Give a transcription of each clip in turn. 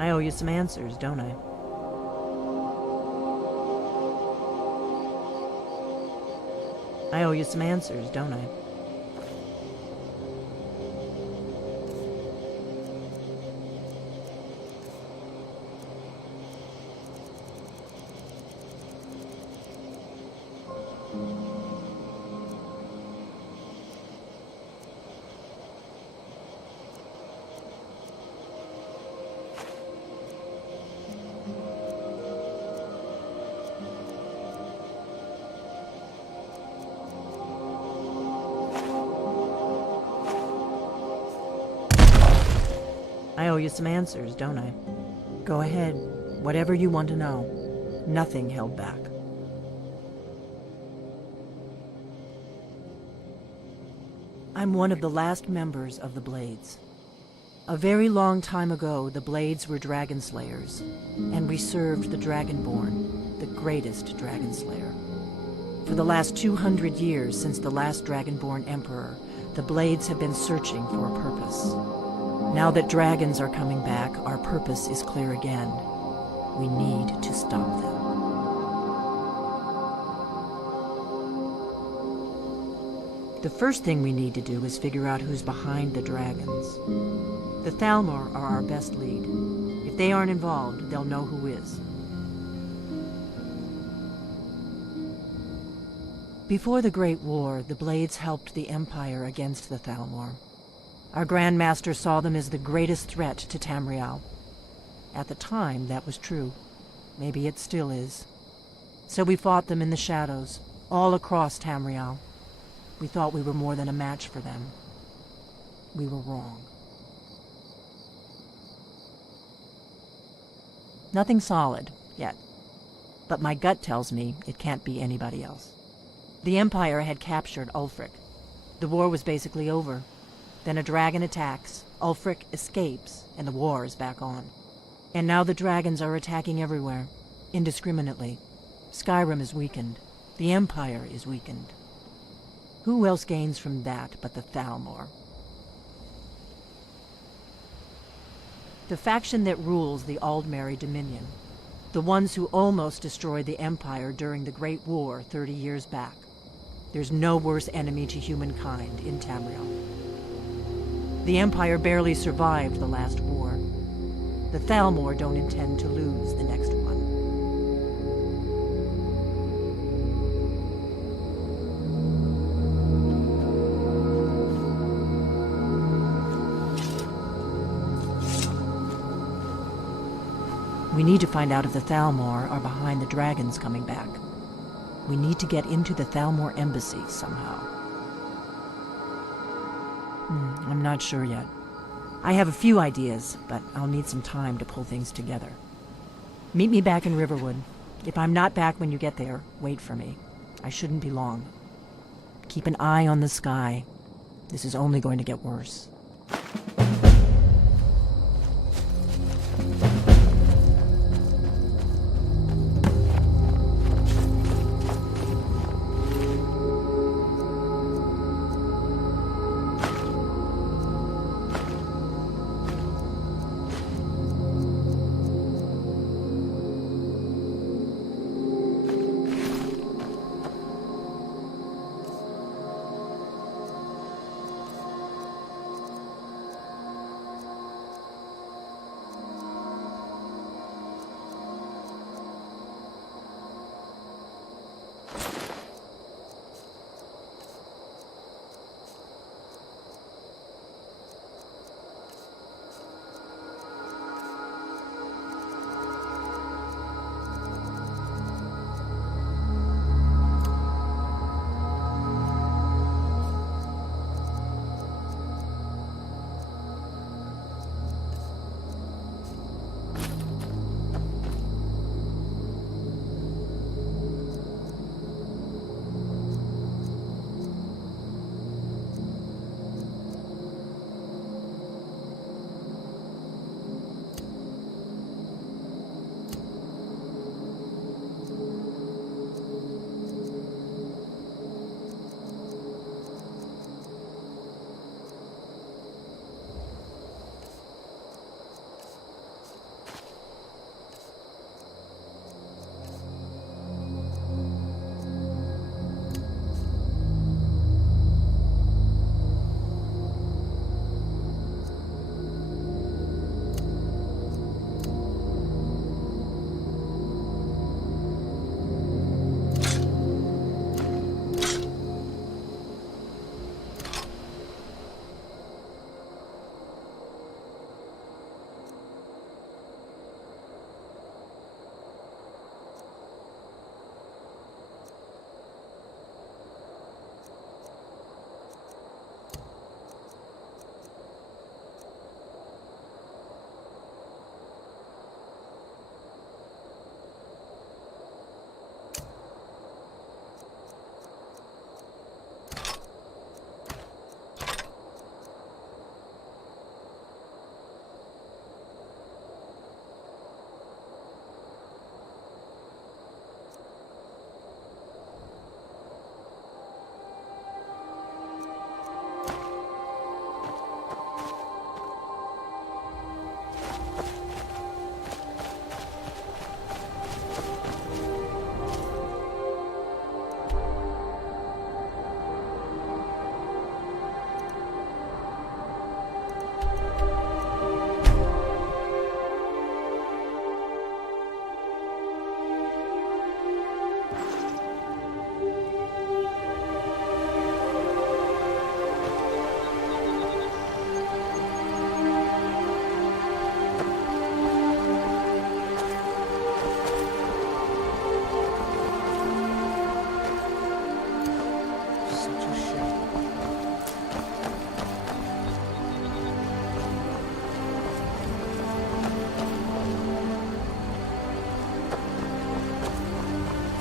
I owe you some answers, don't I? I owe you some answers, don't I? I owe you some answers, don't I? Go ahead. Whatever you want to know. Nothing held back. I'm one of the last members of the Blades. A very long time ago, the Blades were dragon slayers, and we served the Dragonborn, the greatest dragon slayer. For the last 200 years since the last Dragonborn Emperor, the Blades have been searching for a purpose. Now that dragons are coming back, our purpose is clear again. We need to stop them. The first thing we need to do is figure out who's behind the dragons. The Thalmor are our best lead. If they aren't involved, they'll know who is. Before the Great War, the Blades helped the Empire against the Thalmor. Our Grand Master saw them as the greatest threat to Tamriel. At the time, that was true. Maybe it still is. So we fought them in the shadows, all across Tamriel. We thought we were more than a match for them. We were wrong. Nothing solid, yet. But my gut tells me it can't be anybody else. The Empire had captured Ulfric. The war was basically over. Then a dragon attacks, Ulfric escapes, and the war is back on. And now the dragons are attacking everywhere, indiscriminately. Skyrim is weakened. The Empire is weakened. Who else gains from that but the Thalmor? The faction that rules the Aldmeri Dominion. The ones who almost destroyed the Empire during the Great War 30 years back. There's no worse enemy to humankind in Tamriel. The Empire barely survived the last war. The Thalmor don't intend to lose the next one. We need to find out if the Thalmor are behind the dragons coming back. We need to get into the Thalmor embassy somehow. I'm not sure yet. I have a few ideas, but I'll need some time to pull things together. Meet me back in Riverwood. If I'm not back when you get there, wait for me. I shouldn't be long. Keep an eye on the sky. This is only going to get worse.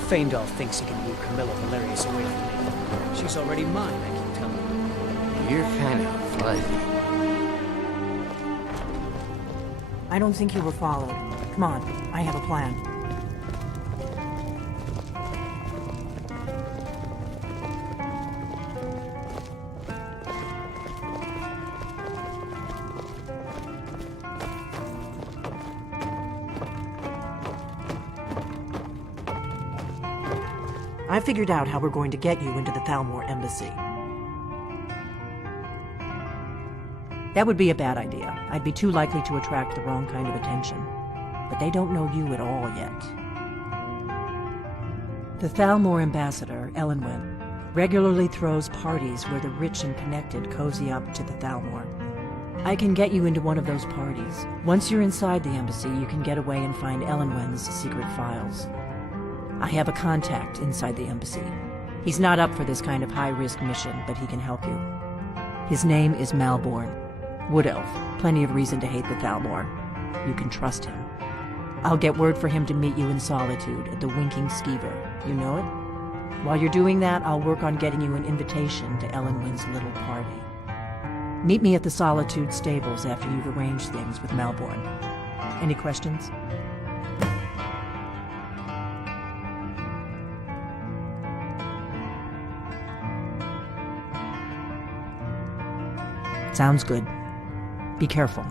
Faendal thinks he can woo Camilla Valerius away from me. She's already mine, I keep telling him. You're kind of fuzzy. I don't think you were followed. Come on, I have a plan. I figured out how we're going to get you into the Thalmor embassy. That would be a bad idea. I'd be too likely to attract the wrong kind of attention. But they don't know you at all yet. The Thalmor ambassador, Elenwen, regularly throws parties where the rich and connected cozy up to the Thalmor. I can get you into one of those parties. Once you're inside the embassy, you can get away and find Elenwen's secret files. I have a contact inside the embassy. He's not up for this kind of high-risk mission, but he can help you. His name is Malborn. Wood Elf. Plenty of reason to hate the Thalmor. You can trust him. I'll get word for him to meet you in Solitude at the Winking Skeever. You know it? While you're doing that, I'll work on getting you an invitation to Elenwen's little party. Meet me at the Solitude stables after you've arranged things with Malborn. Any questions? Sounds good. Be careful.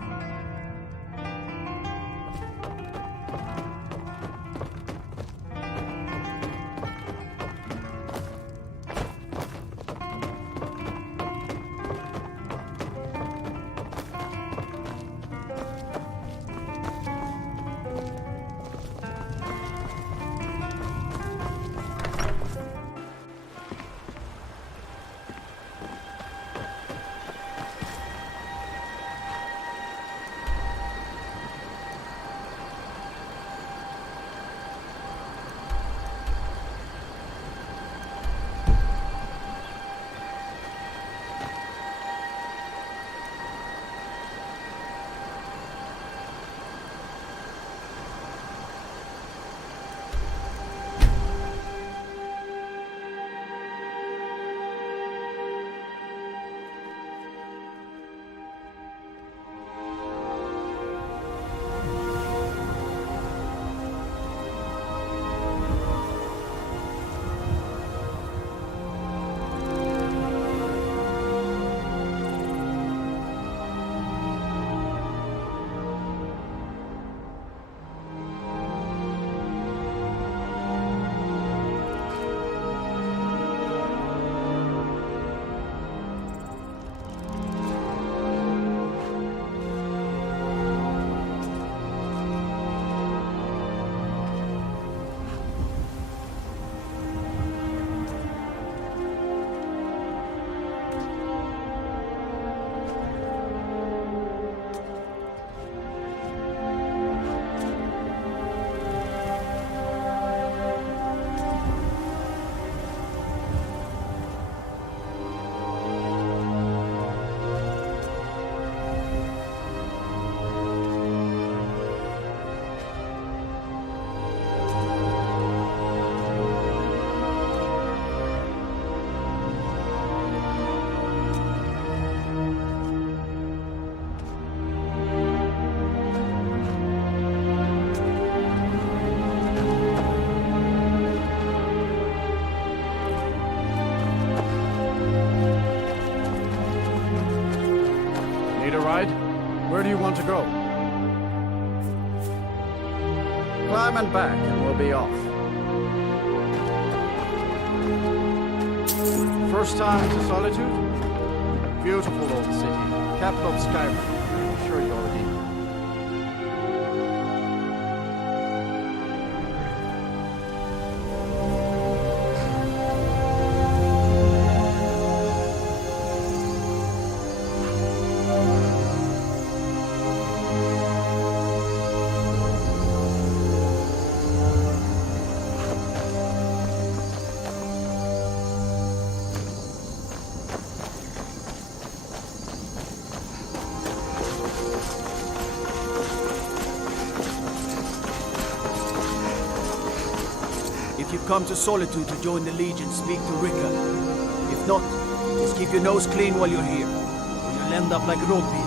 Where do you want to go? Climb and back, and we'll be off. First time to Solitude? Beautiful old city, capital of Skyrim. I'm sure you already know. If you come to Solitude to join the Legion, speak to Rika. If not, just keep your nose clean while you're here, or you'll end up like Rodby.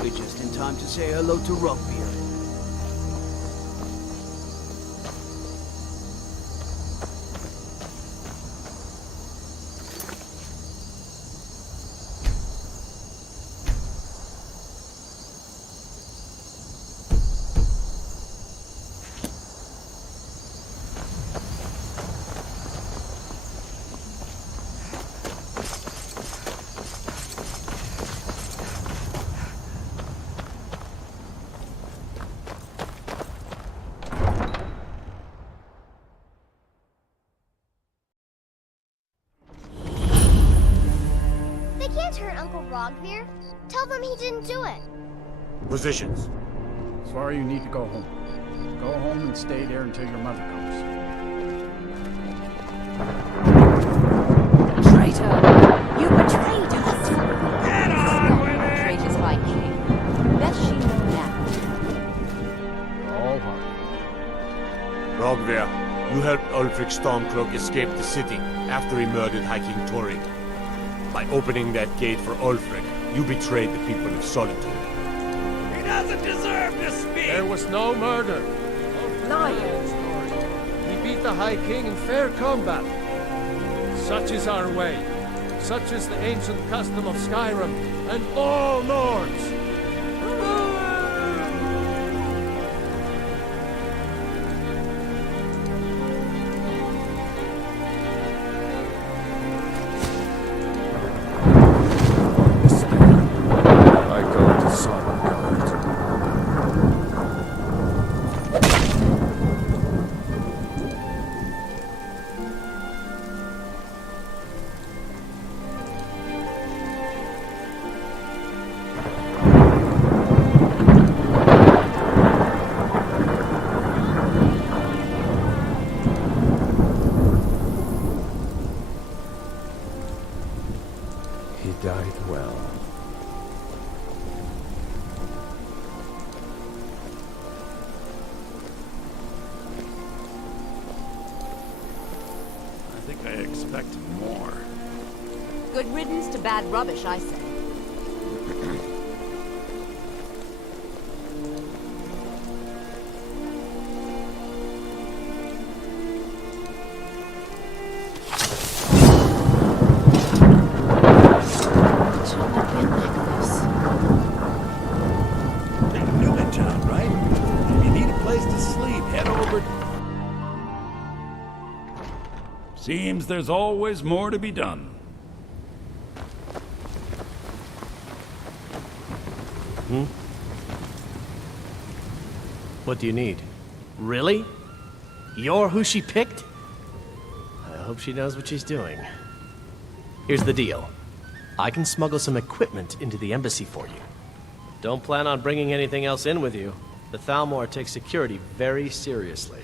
We're just in time to say hello to Rodby. They can't hurt Uncle Rogvir. Tell them he didn't do it. Positions. Sorry, you need to go home. Go home and stay there until your mother comes. Traitor! You betrayed us! Get on with it! Betrayed his High King. Best she know now. You're all hard. Rogvir, you helped Ulfric Stormcloak escape the city after he murdered High King Torin. By opening that gate for Ulfric, you betrayed the people of Solitude. He doesn't deserve to speak! There was no murder. Liar! He beat the High King in fair combat. Such is our way. Such is the ancient custom of Skyrim and all Nords. I go to Sodom. He died well. I think I expected more. Good riddance to bad rubbish, I say. New in town, right? If you need a place to sleep, head over. Seems there's always more to be done. What do you need? Really? You're who she picked? I hope she knows what she's doing. Here's the deal. I can smuggle some equipment into the embassy for you. Don't plan on bringing anything else in with you. The Thalmor takes security very seriously.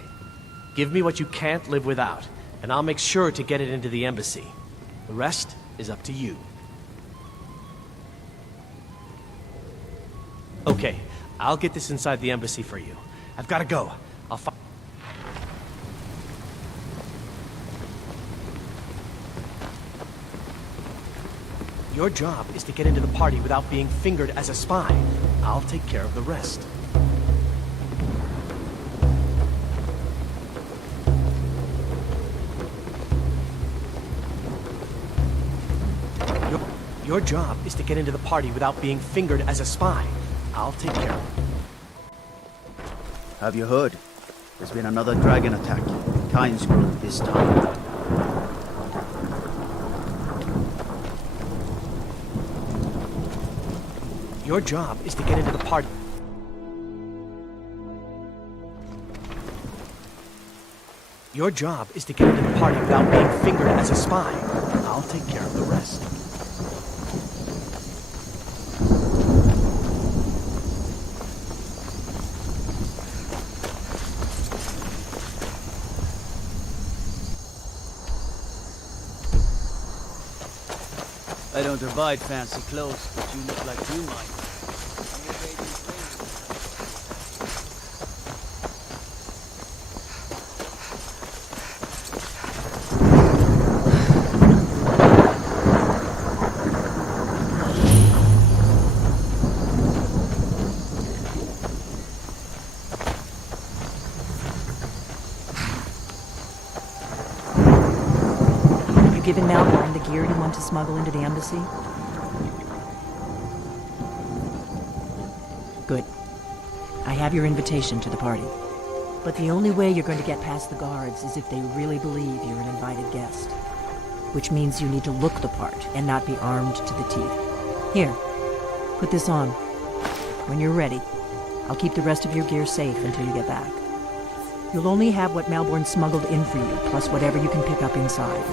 Give me what you can't live without, and I'll make sure to get it into the embassy. The rest is up to you. Okay, I'll get this inside the embassy for you. I've got to go. I'll find... Your job is to get into the party without being fingered as a spy. I'll take care of the rest. Your job is to get into the party without being fingered as a spy. I'll take care of it. Have you heard? There's been another dragon attack. Kyne's Grove this time. Your job is to get into the party. Your job is to get into the party without being fingered as a spy. I'll take care of the rest. I don't provide fancy clothes, but you look like you might. Given Malborn the gear you want to smuggle into the embassy? Good. I have your invitation to the party. But the only way you're going to get past the guards is if they really believe you're an invited guest. Which means you need to look the part and not be armed to the teeth. Here, put this on. When you're ready, I'll keep the rest of your gear safe until you get back. You'll only have what Malborn smuggled in for you, plus whatever you can pick up inside.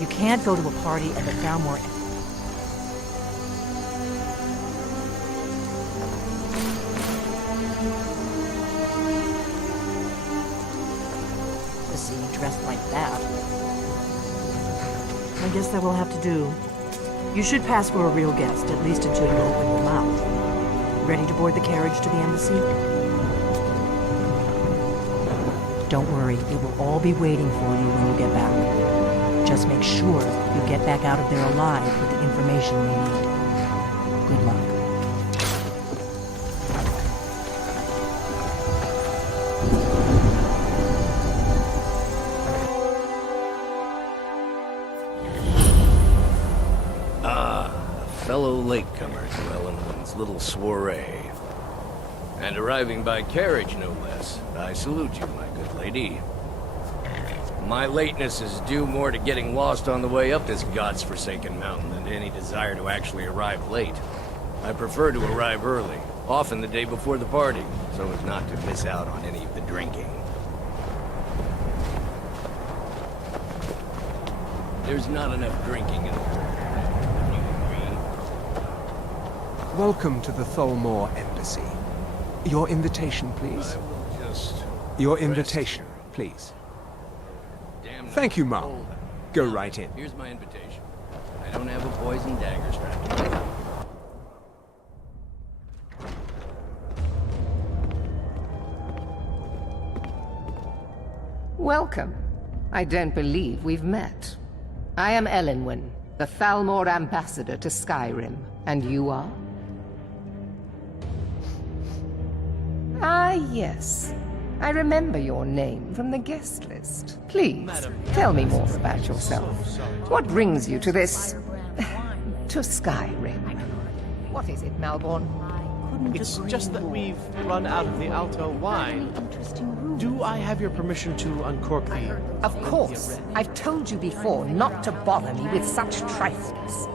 You can't go to a party at the Falmore. To see you dressed like that. I guess that will have to do. You should pass for a real guest, at least until you open your mouth. Ready to board the carriage to the embassy? Don't worry, it will all be waiting for you when you get back. Just make sure you get back out of there alive with the information we need. Good luck. Fellow latecomers to Ellenwood's little soiree. And arriving by carriage, no less. I salute you, my good lady. My lateness is due more to getting lost on the way up this god's-forsaken mountain than to any desire to actually arrive late. I prefer to arrive early, often the day before the party, so as not to miss out on any of the drinking. There's not enough drinking in the world. Do you agree? Welcome to the Tholmore Embassy. Your invitation, please. I will just... Your rest. invitation, please. Damn Thank you, nice Mom. cold. Go right in. Here's my invitation. I don't have a poison dagger strapped to me. Welcome. I don't believe we've met. I am Elenwen, the Thalmor ambassador to Skyrim, and you are? Ah, yes. I remember your name from the guest list. Please, tell me more about yourself. What brings you to this... to Skyrim? What is it, Malborn? It's just that we've run out of the Alto wine. Do I have your permission to uncork the... Of course. I've told you before not to bother me with such trifles.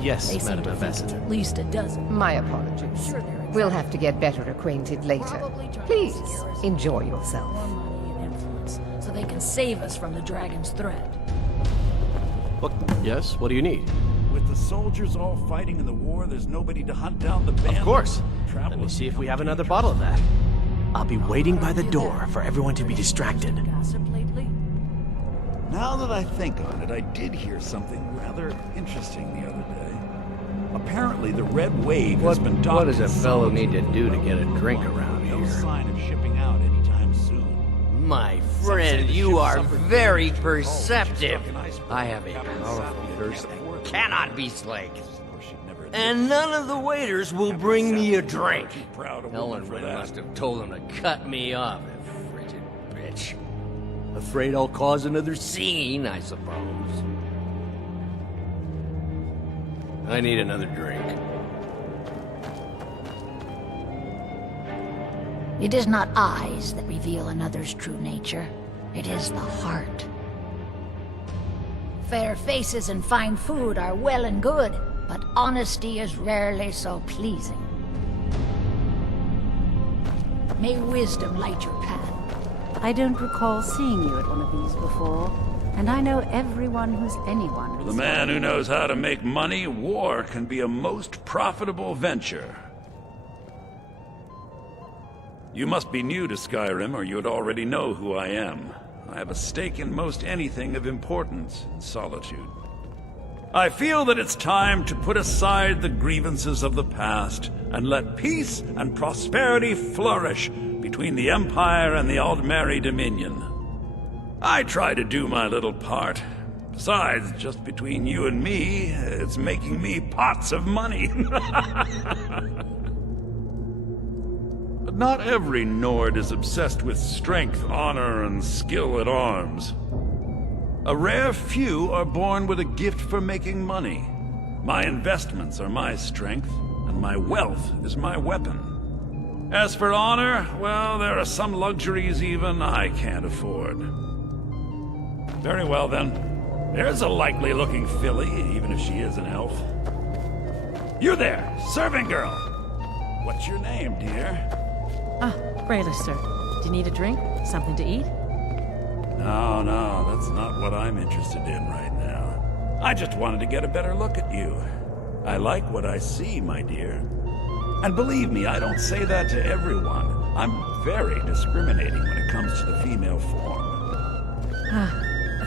Yes, Madam Ambassador. At least a dozen. My apologies. We'll have to get better acquainted later. Please, enjoy yourself. Money and influence, so they can save us from the dragon's threat. What? Yes, what do you need? With the soldiers all fighting in the war, there's nobody to hunt down the bandits. Of course. Let me see if we have another bottle of that. I'll be waiting by the door for everyone to be distracted. Gossip lately? Now that I think on it, I did hear something rather interesting the other day. Apparently the Red Wave has been docked. What does a fellow need to do to get a drink around No here? sign of shipping out anytime soon. My friend, you are very perceptive. I have a powerful thirst that cannot be slaked. And none of the waiters will bring me a drink. Ellen must have told him to cut me off, that frigid bitch. Afraid I'll cause another scene, I suppose. I need another drink. It is not eyes that reveal another's true nature. It is the heart. Fair faces and fine food are well and good, but honesty is rarely so pleasing. May wisdom light your path. I don't recall seeing you at one of these before, and I know everyone who's anyone. For the man who knows how to make money, war can be a most profitable venture. You must be new to Skyrim, or you'd already know who I am. I have a stake in most anything of importance in Solitude. I feel that it's time to put aside the grievances of the past and let peace and prosperity flourish between the Empire and the Aldmeri Dominion. I try to do my little part. Besides, just between you and me, it's making me pots of money. But not every Nord is obsessed with strength, honor, and skill at arms. A rare few are born with a gift for making money. My investments are my strength, and my wealth is my weapon. As for honor, well, there are some luxuries even I can't afford. Very well, then. There's a likely-looking filly, even if she is an elf. You there, serving girl! What's your name, dear? Rayla, sir. Do you need a drink? Something to eat? No, that's not what I'm interested in right now. I just wanted to get a better look at you. I like what I see, my dear. And believe me, I don't say that to everyone. I'm very discriminating when it comes to the female form.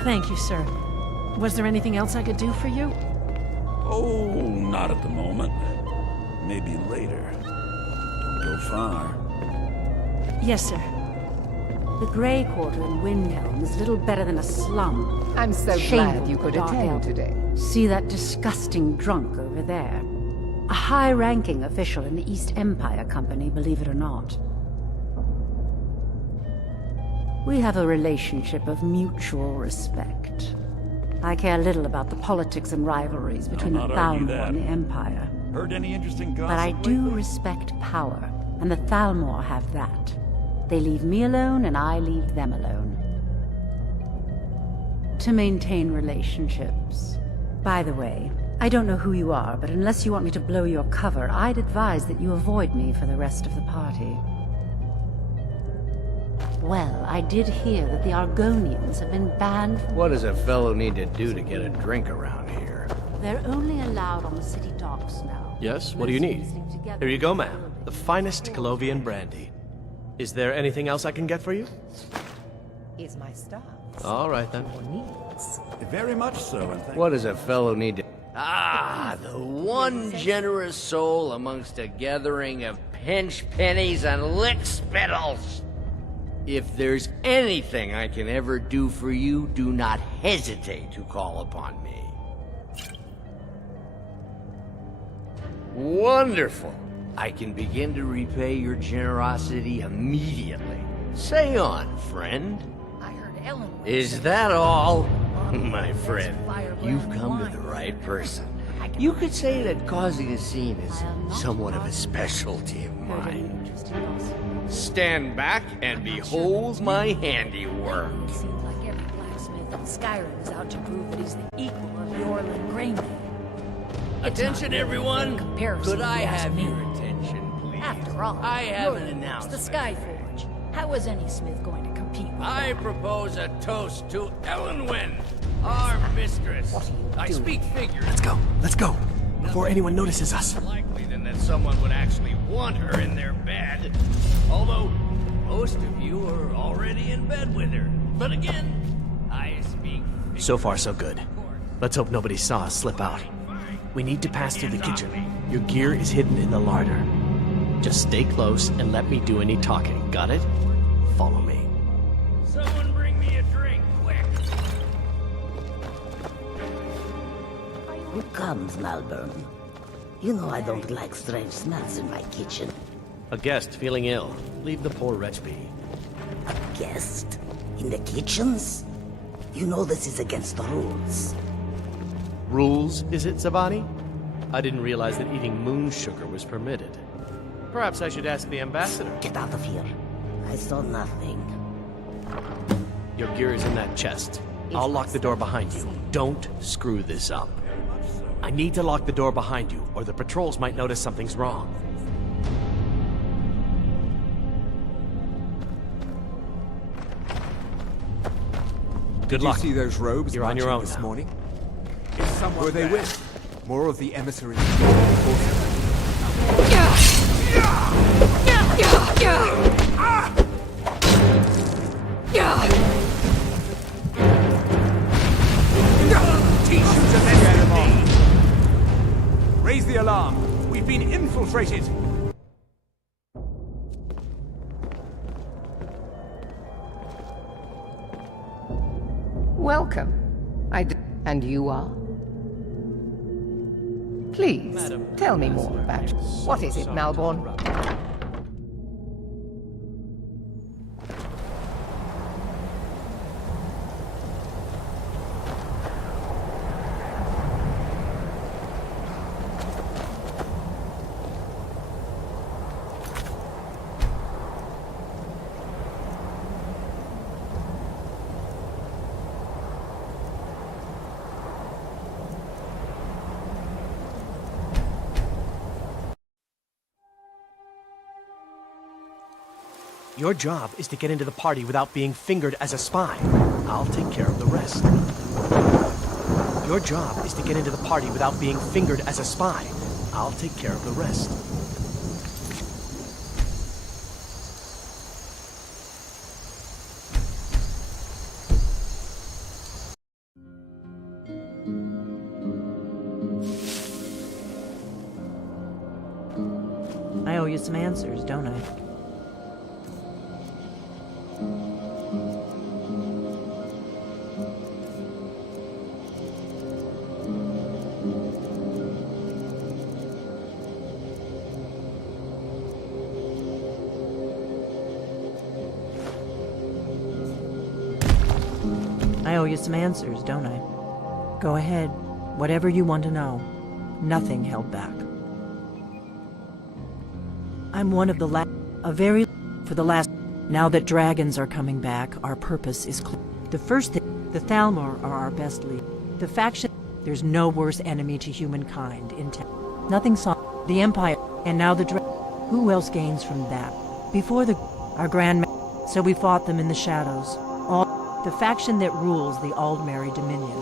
Thank you, sir. Was there anything else I could do for you? Oh, not at the moment. Maybe later. Don't go far. Yes, sir. The Grey Quarter in Windhelm is little better than a slum. I'm so Shameful glad you for could Dark attend Elf. today. See that disgusting drunk over there? A high-ranking official in the East Empire Company, believe it or not. We have a relationship of mutual respect. I care little about the politics and rivalries between the I'll not argue Thalmor and the that. Empire. Heard any interesting gossip But I do lately? respect power, and the Thalmor have that. They leave me alone, and I leave them alone. To maintain relationships. By the way, I don't know who you are, but unless you want me to blow your cover, I'd advise that you avoid me for the rest of the party. Well, I did hear that the Argonians have been banned from... What does a fellow need to do to get a drink around here? They're only allowed on the city docks now. Yes, what do you need? Here you go, ma'am. The finest Colovian brandy. Is there anything else I can get for you? Is my staff. All right, then. Very much so, and thank What does a fellow need to... Ah, the one generous soul amongst a gathering of pinch pennies and lick spittles. If there's anything I can ever do for you, do not hesitate to call upon me. Wonderful. I can begin to repay your generosity immediately. Say on, friend. I heard Ellen... Is that all? My friend, you've come to the right person. You could say that causing a scene is somewhat of a specialty of mine. Stand back and behold my handiwork. Seems like every blacksmith in Skyrim is out to prove that he's the equal of the Orland grain mill. Attention, everyone! Comparison, Could I you ask have me. your attention, please? After all, I have an you're the announcement. Skyforge. How is any smith going to compete with I that? propose a toast to Ellenwyn, our mistress. I speak figures. Let's go. Before anyone notices us. Likely than that someone would actually want her in their bed. Although, most of you are already in bed with her. But again, I speak... So far, so good. Let's hope nobody saw us slip out. We need to pass through the kitchen. Your gear is hidden in the larder. Just stay close and let me do any talking. Got it? Follow me. Someone bring me a drink, quick! Who comes, Malburn? You know I don't like strange smells in my kitchen. A guest feeling ill. Leave the poor wretch be. A guest? In the kitchens? You know this is against the rules. Rules, is it, Zavani? I didn't realize that eating moon sugar was permitted. Perhaps I should ask the ambassador. Get out of here. I saw nothing. Your gear is in that chest. I'll lock the door behind you. Don't screw this up. I need to lock the door behind you, or the patrols might notice something's wrong. Did luck. you see those robes You're on your marching own this now. morning? Who are they with? More of the emissaries. Raise the alarm. We've been infiltrated. Welcome. And you are? Please, tell me more about you. What is it, Malborn? Your job is to get into the party without being fingered as a spy. I'll take care of the rest. Your job is to get into the party without being fingered as a spy. I'll take care of the rest. I owe you some answers, don't I? I owe you some answers, don't I? Go ahead. Whatever you want to know. Nothing held back. I'm one of the Now that dragons are coming back, our purpose is clear. The first thing, the Thalmor are our best lead. The faction, there's no worse enemy to humankind in town. Nothing saw the Empire, and now the Who else gains from that? Before our Grand so we fought them in the shadows. The faction that rules the Aldmeri Dominion.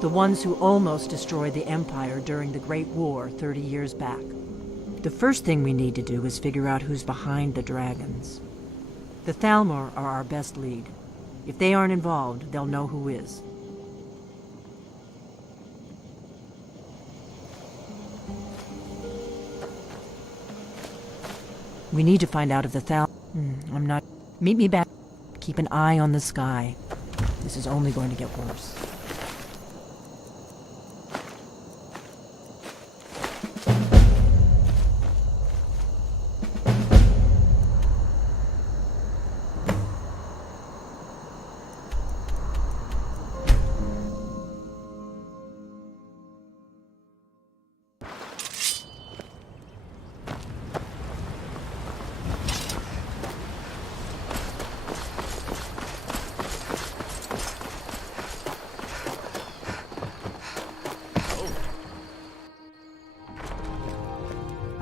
The ones who almost destroyed the Empire during the Great War 30 years back. The first thing we need to do is figure out who's behind the dragons. The Thalmor are our best lead. If they aren't involved, they'll know who is. We need to find out if the I'm not... Meet me back. Keep an eye on the sky. This is only going to get worse.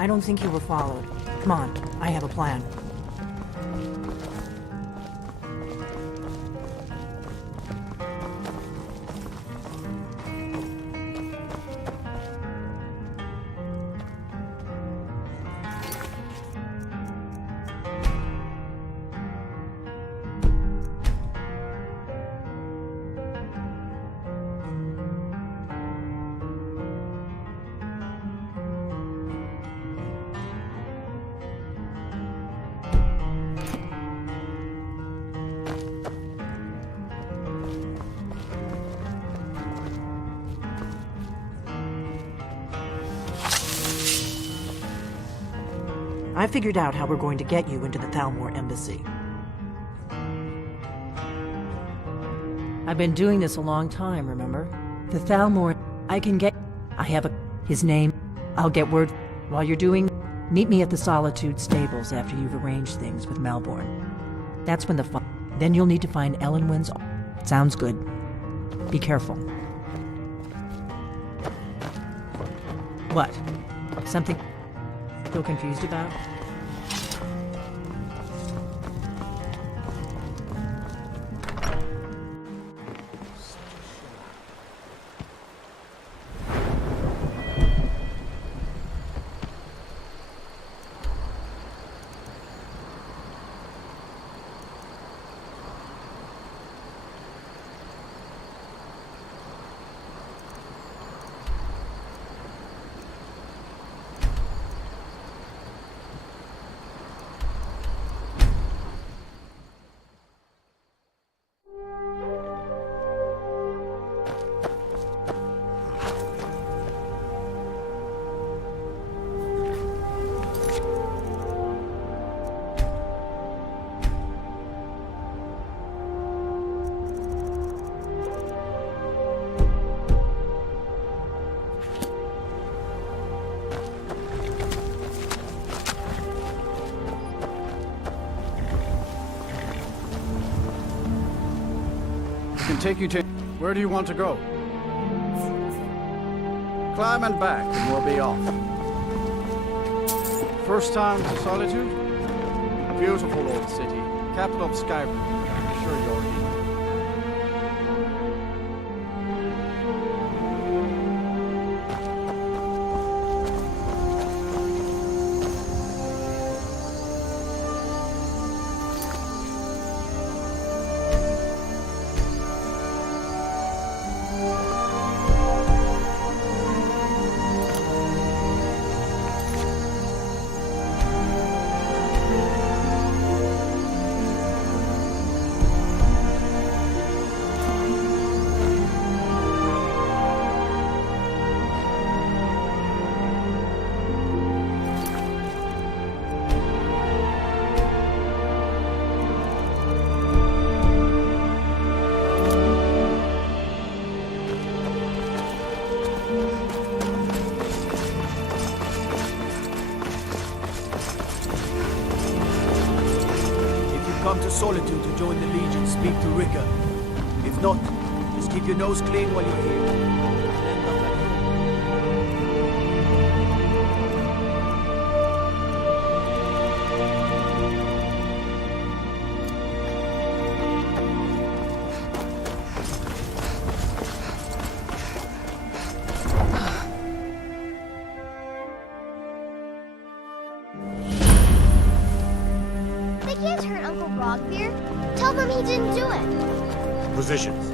I don't think you were followed. Come on, I have a plan. I figured out how we're going to get you into the Thalmor embassy. I've been doing this a long time, remember? The Thalmor, I can get... I have his name. I'll get word. While you're doing... Meet me at the Solitude stables after you've arranged things with Malborn. That's when the fun... Then you'll need to find Elenwen's... Sounds good. Be careful. What? Something... Still confused about? Can take you to... Where do you want to go? Climb and back, and we'll be off. First time to Solitude? A beautiful old city, capital of Skyrim. I'm sure you're eager. Come to Solitude to join the Legion, speak to Rika. If not, just keep your nose clean while you're here. Can't hurt Uncle Rogbeer. Tell them he didn't do it. Positions.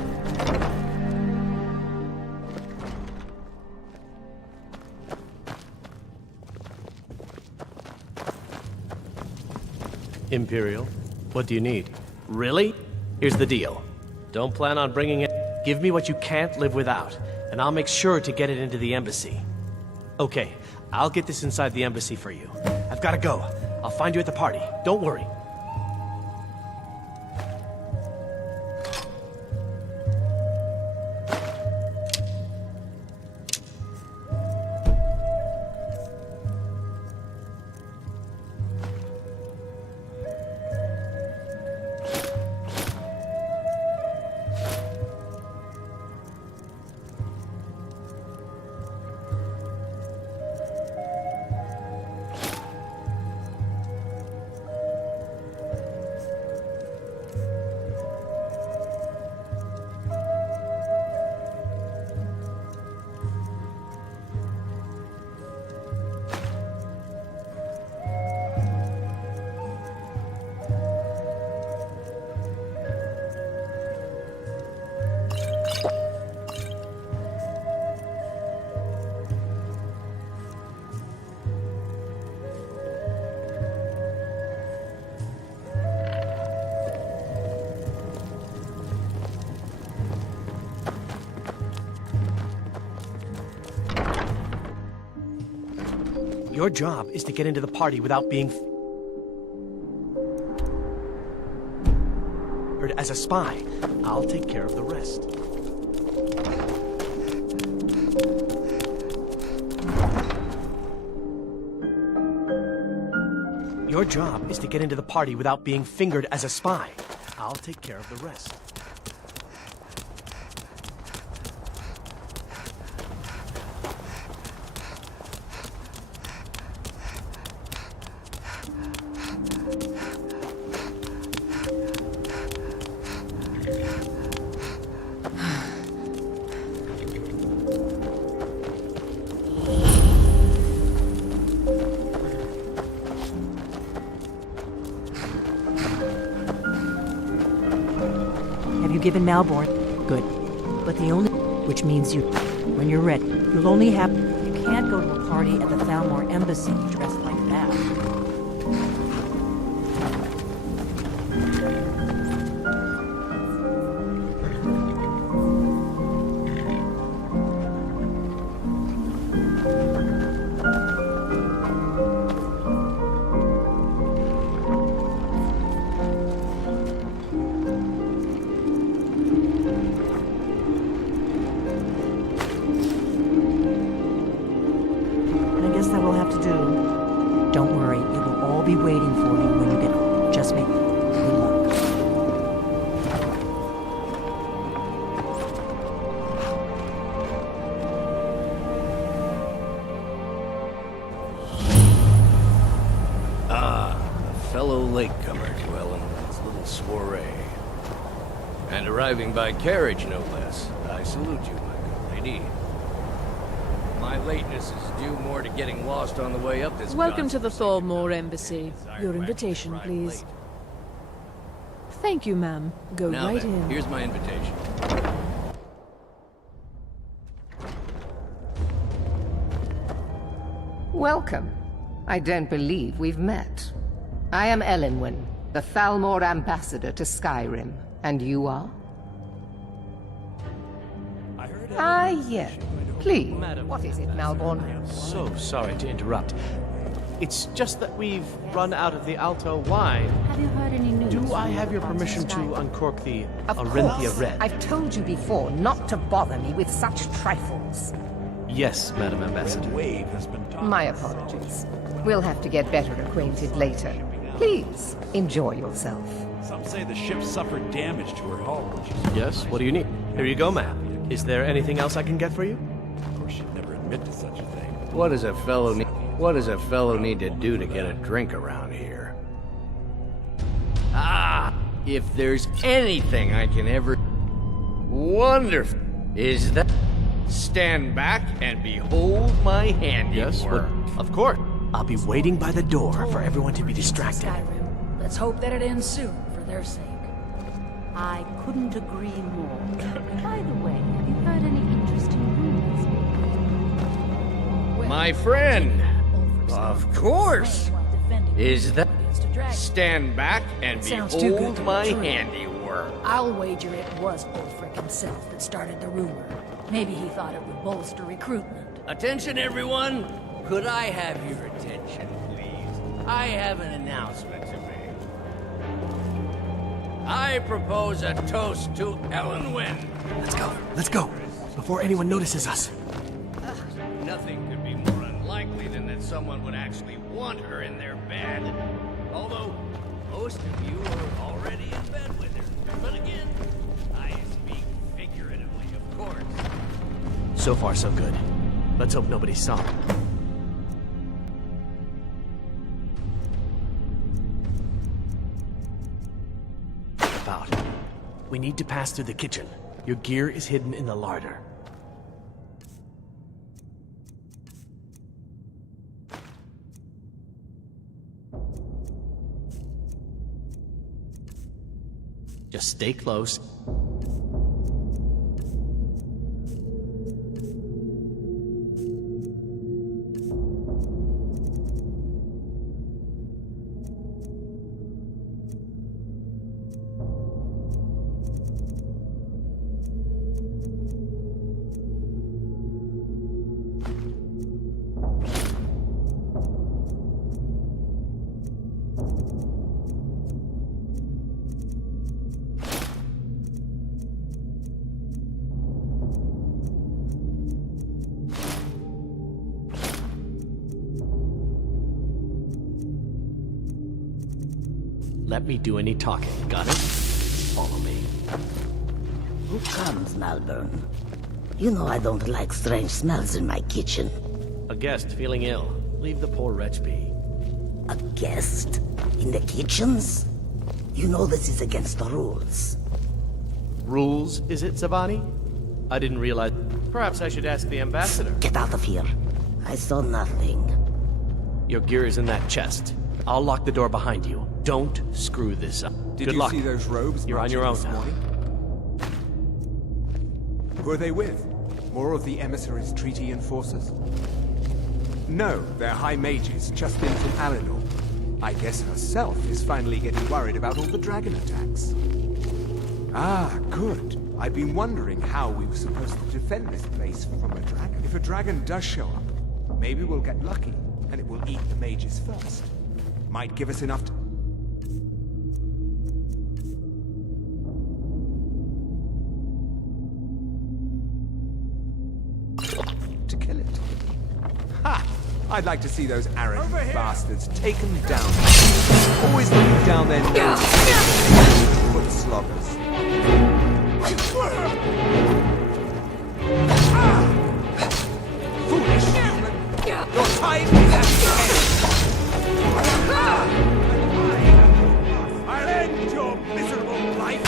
Imperial, what do you need? Really? Here's the deal. Don't plan on bringing it. Give me what you can't live without, and I'll make sure to get it into the embassy. Okay, I'll get this inside the embassy for you. I've gotta go. I'll find you at the party. Don't worry. Your job is to get into the party without being as a spy. I'll take care of the rest. Your job is to get into the party without being fingered as a spy. I'll take care of the rest. Have you given Malborn? Good. But the only... which means you... when you're ready, you'll only have... You can't go to a party at the Thalmor Embassy dressed like that. I guess that will have to do. Don't worry, it will all be waiting for you when you get home. Just me. Good luck. A fellow latecomers well in this little soiree. And arriving by carriage, no less. I salute you, my good lady. My lateness is due more to getting lost on the way up this. Welcome to the Thalmor Embassy. Your invitation, please. Thank you, ma'am. Go Now right then, in. here's my invitation. Welcome. I don't believe we've met. I am Elenwen, the Thalmor ambassador to Skyrim. And you are? Ah, yes. Please, what is it, Malborn? So sorry to interrupt. It's just that we've run out of the Alto wine. Have you heard any news? Do I have your about permission to Skyrim? uncork the Of Arinthia course. Red? I've told you before not to bother me with such trifles. Yes, Madam Ambassador. My apologies. We'll have to get better acquainted later. Please, enjoy yourself. Some say the ship suffered damage to her hull when she... Yes, what do you need? Here you go, ma'am. Is there anything else I can get for you? Of course, she'd never admit to such a thing. What does a fellow need to do to get a drink around here? Ah, if there's anything I can ever... Wonderful. Is that... Stand back and behold my handiwork. Yes, of course. I'll be waiting by the door for everyone to be distracted. Skyrim. Let's hope that it ends soon, for their sake. I couldn't agree more. By the way, have you heard any interesting rumors? My friend! Of course! Is that... Stand back and Sounds too good behold to be my true. handiwork. I'll wager it was Ulfric himself that started the rumor. Maybe he thought it would bolster recruitment. Attention, everyone! Could I have your attention, please? I have an announcement to make. I propose a toast to Elenwen. Let's go, before anyone notices us. Nothing could be more unlikely than that someone would actually want her in their bed. Although, most of you are already in bed with her. But again, I speak figuratively, of course. So far, so good. Let's hope nobody saw. About. We need to pass through the kitchen. Your gear is hidden in the larder. Just stay close. let me do any talking. Got it? Follow me. Who comes, Malvern? You know I don't like strange smells in my kitchen. A guest feeling ill. Leave the poor wretch be. A guest? In the kitchens? You know this is against the rules. Rules, is it, Zabani? I didn't realize. Perhaps I should ask the ambassador. Get out of here. I saw nothing. Your gear is in that chest. I'll lock the door behind you. Don't screw this up. Did Good you luck. see those robes? You're on your own this now. morning? Who are they with? More of the emissaries' treaty enforcers? No, they're high mages just in from Alinor. I guess herself is finally getting worried about all the dragon attacks. Ah, good. I've been wondering how we were supposed to defend this place from a dragon. If a dragon does show up, maybe we'll get lucky, and it will eat the mages first. Might give us enough to kill it. Ha! I'd like to see those arrogant bastards taken down. Always looking down their noses. Foot sloggers. Foolish human! Your time is at end! I'll end your miserable life!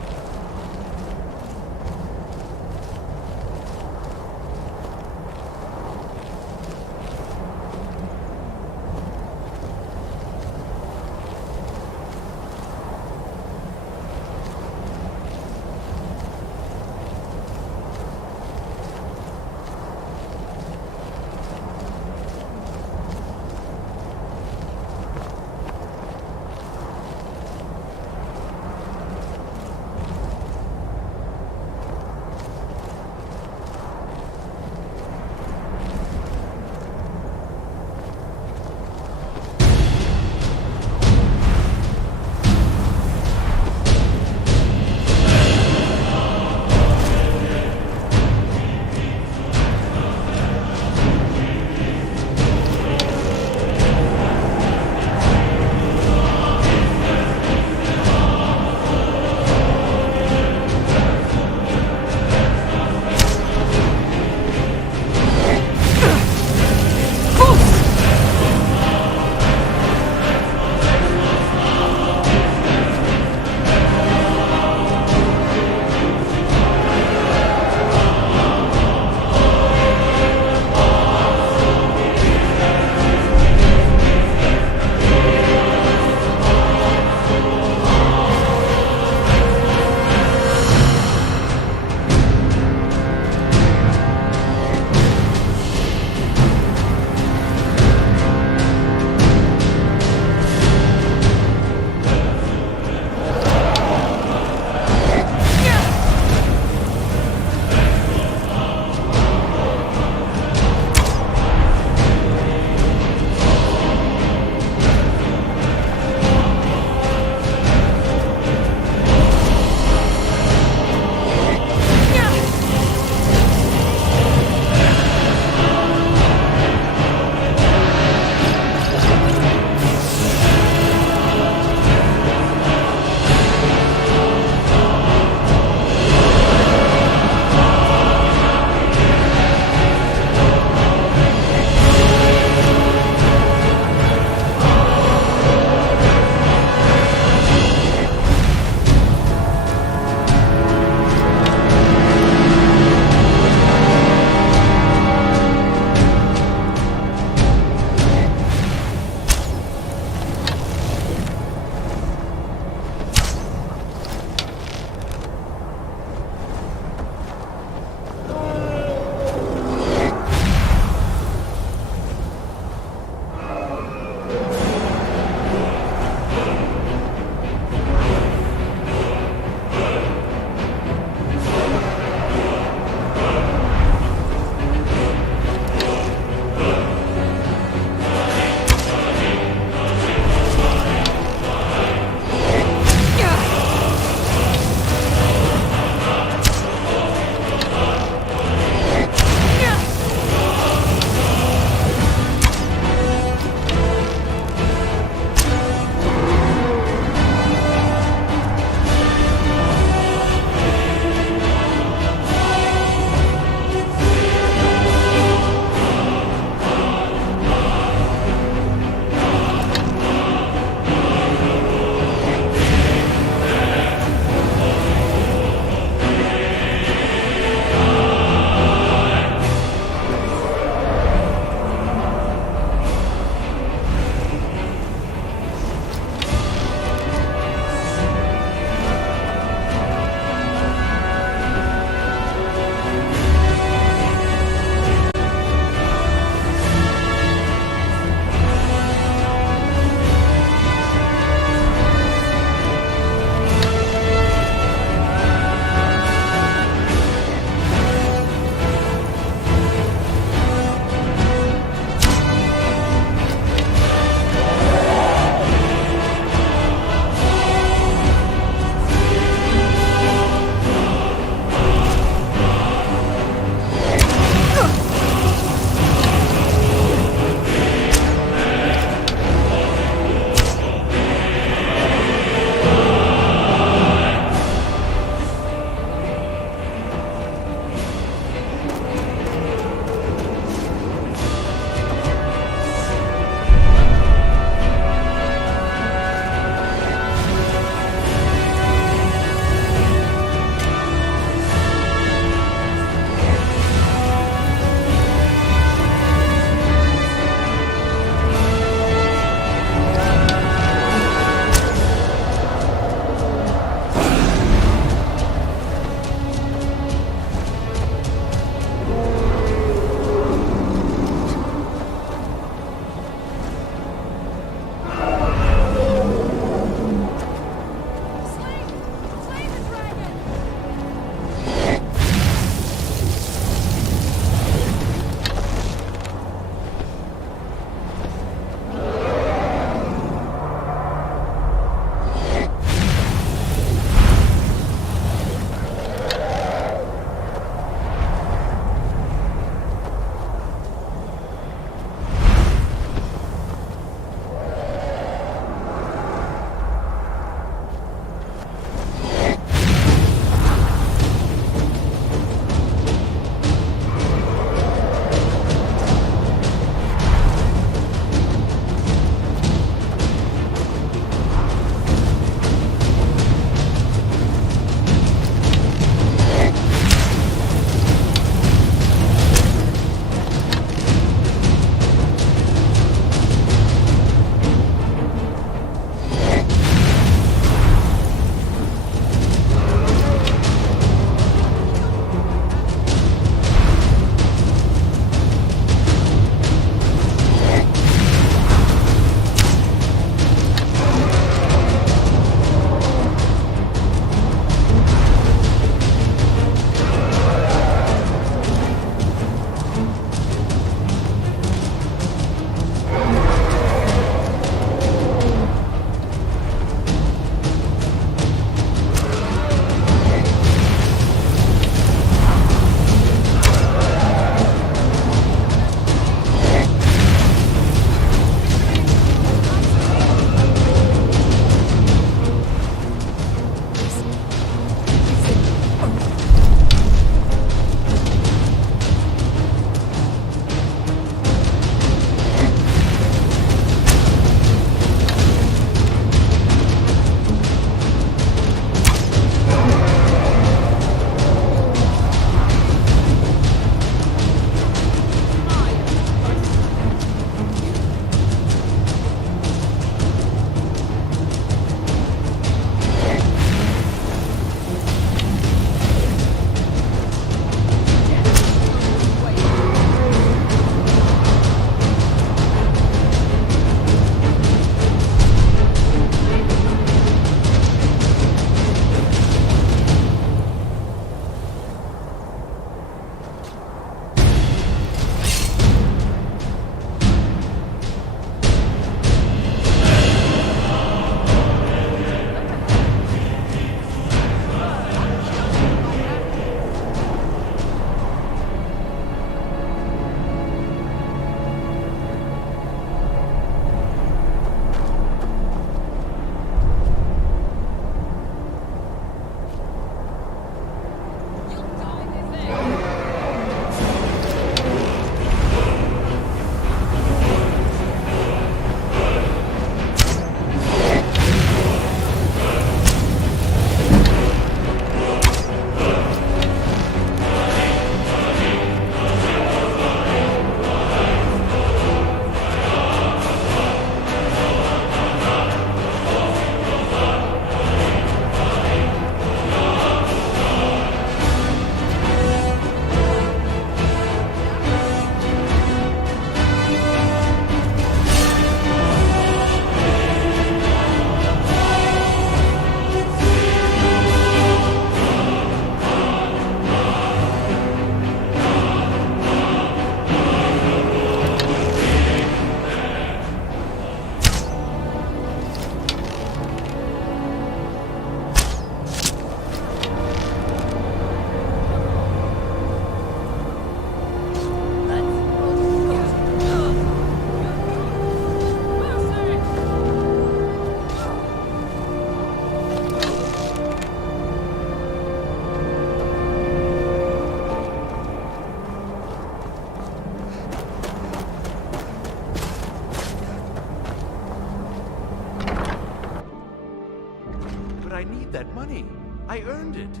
that money. I earned it.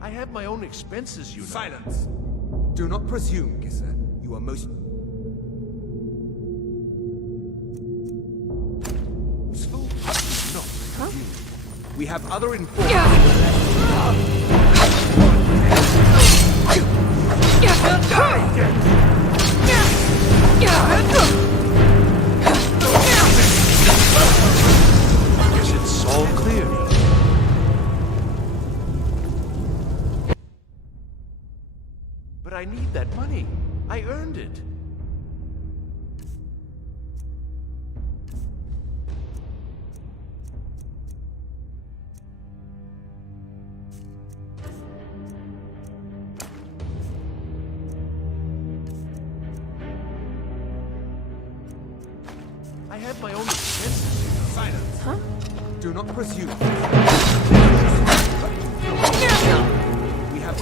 I have my own expenses, you know. Silence! Do not presume, Gisser. You are most... Not you. We have other I guess it's all clear now. But I need that money. I earned it. I have my own expenses. Silence! Huh? Do not presume. We have...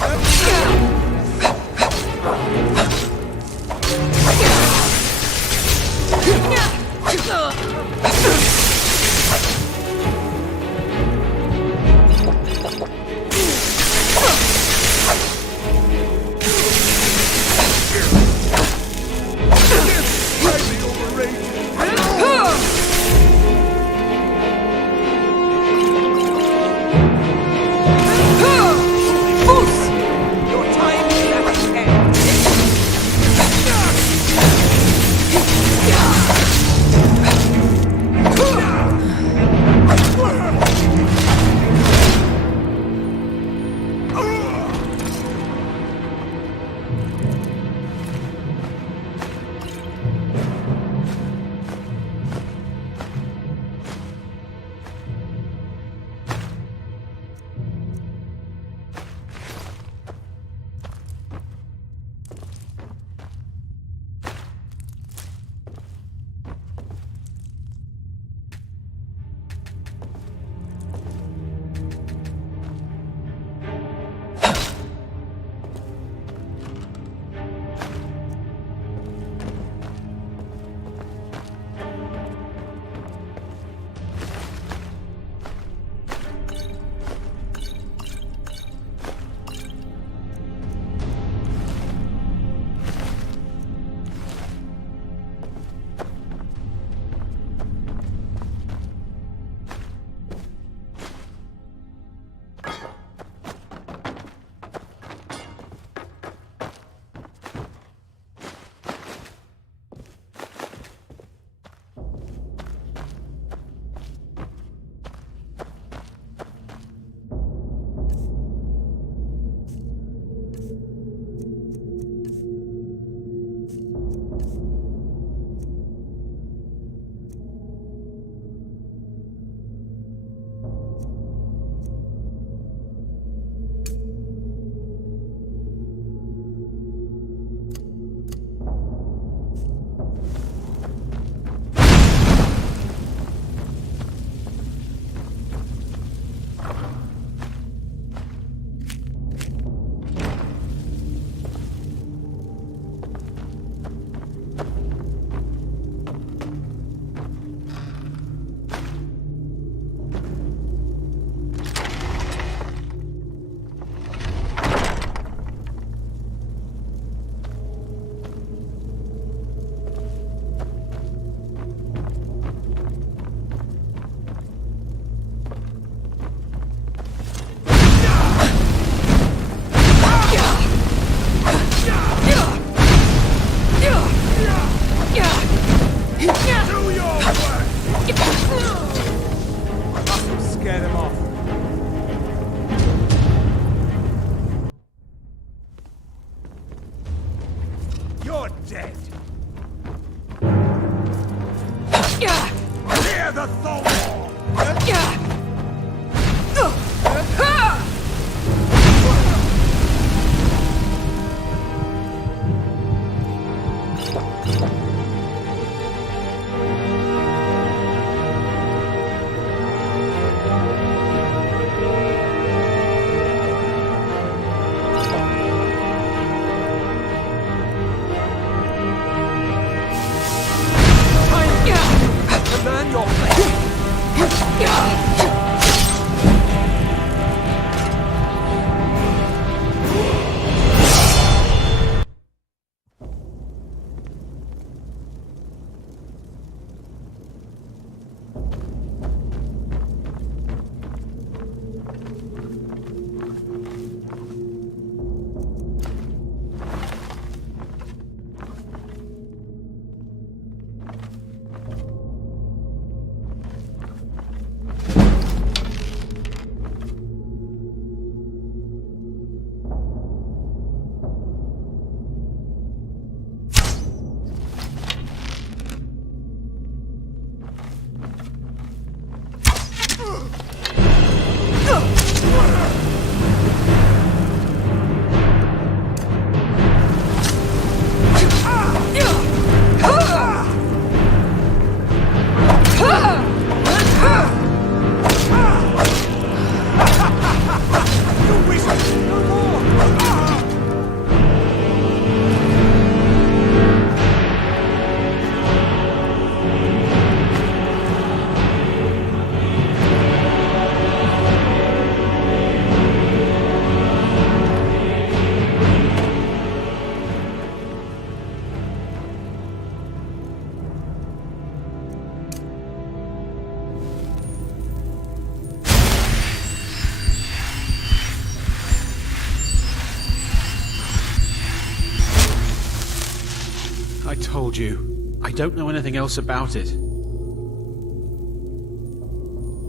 I told you. I don't know anything else about it.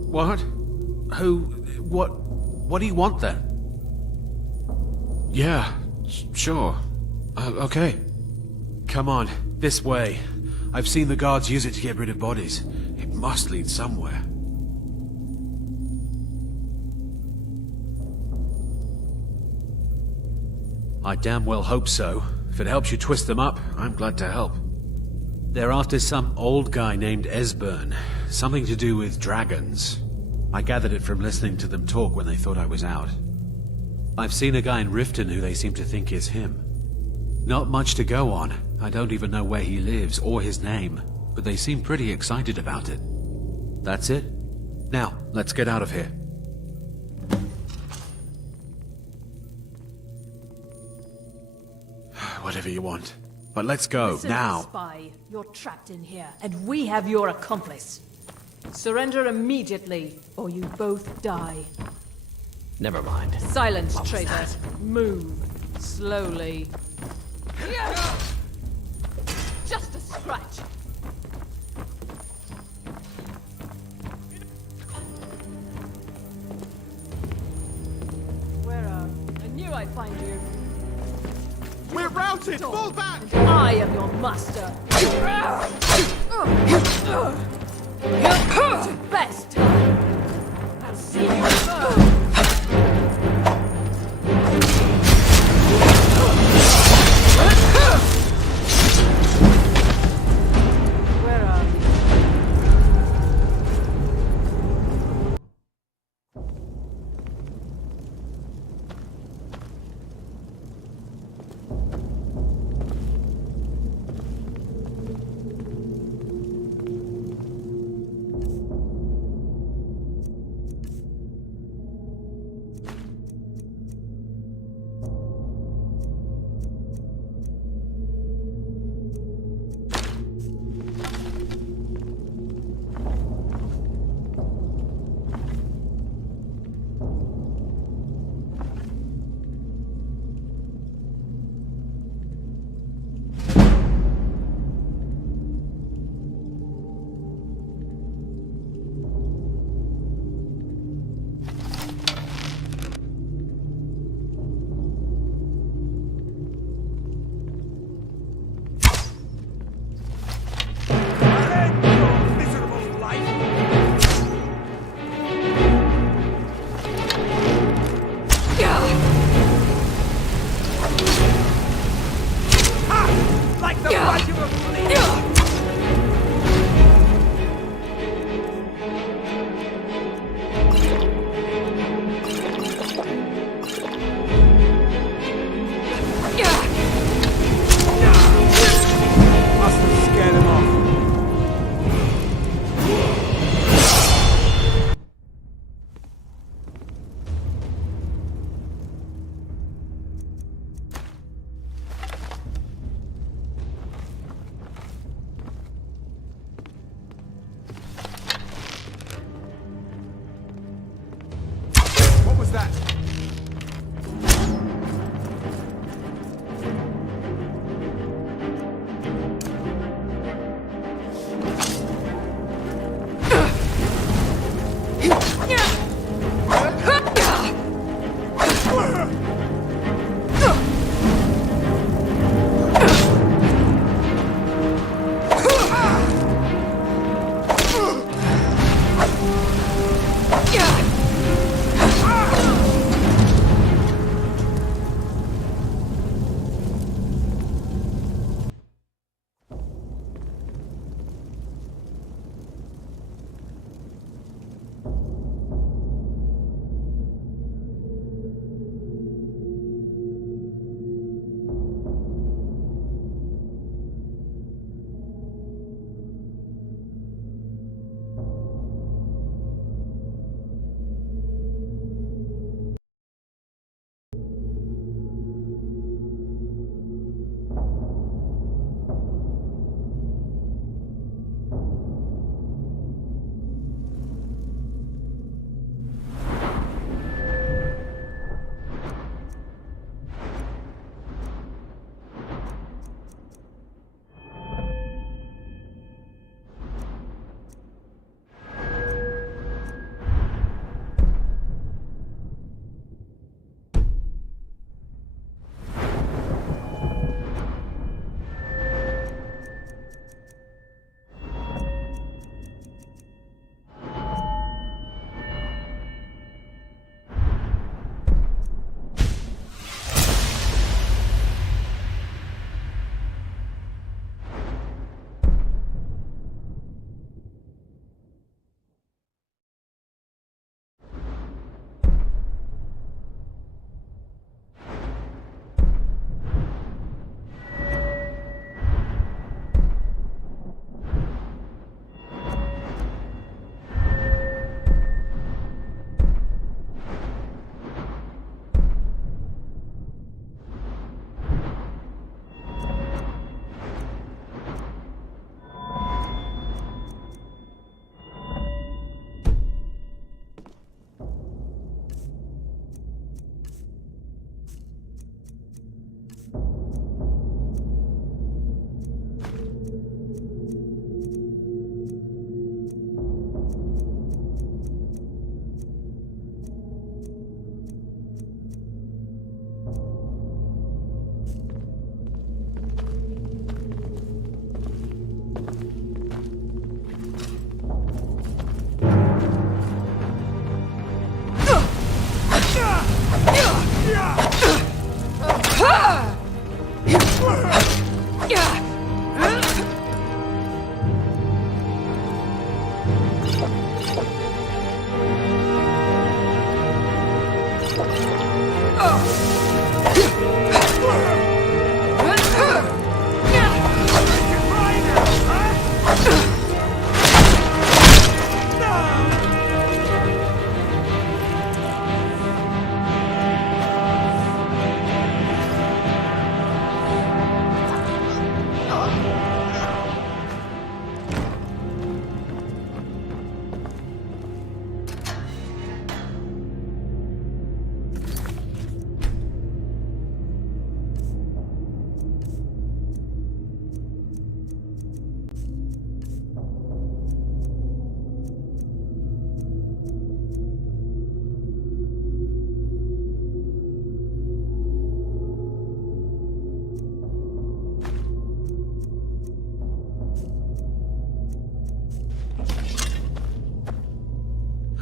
What? Who? What do you want then? Yeah, sure. Okay. Come on, this way. I've seen the guards use it to get rid of bodies. It must lead somewhere. I damn well hope so. If it helps you twist them up, I'm glad to help. They're after some old guy named Esbern. Something to do with dragons. I gathered it from listening to them talk when they thought I was out. I've seen a guy in Riften who they seem to think is him. Not much to go on. I don't even know where he lives or his name, but they seem pretty excited about it. That's it. Now, let's get out of here. Whatever you want. But let's go, Listen, now. Spy, you're trapped in here, and we have your accomplice. Surrender immediately, or you both die. Never mind. Silence, traitor. Move. Slowly. Just a scratch. Where are... I knew I'd find you. We're routed! Fall back! And I am your master. It's your best time. I'll see you. Where are you?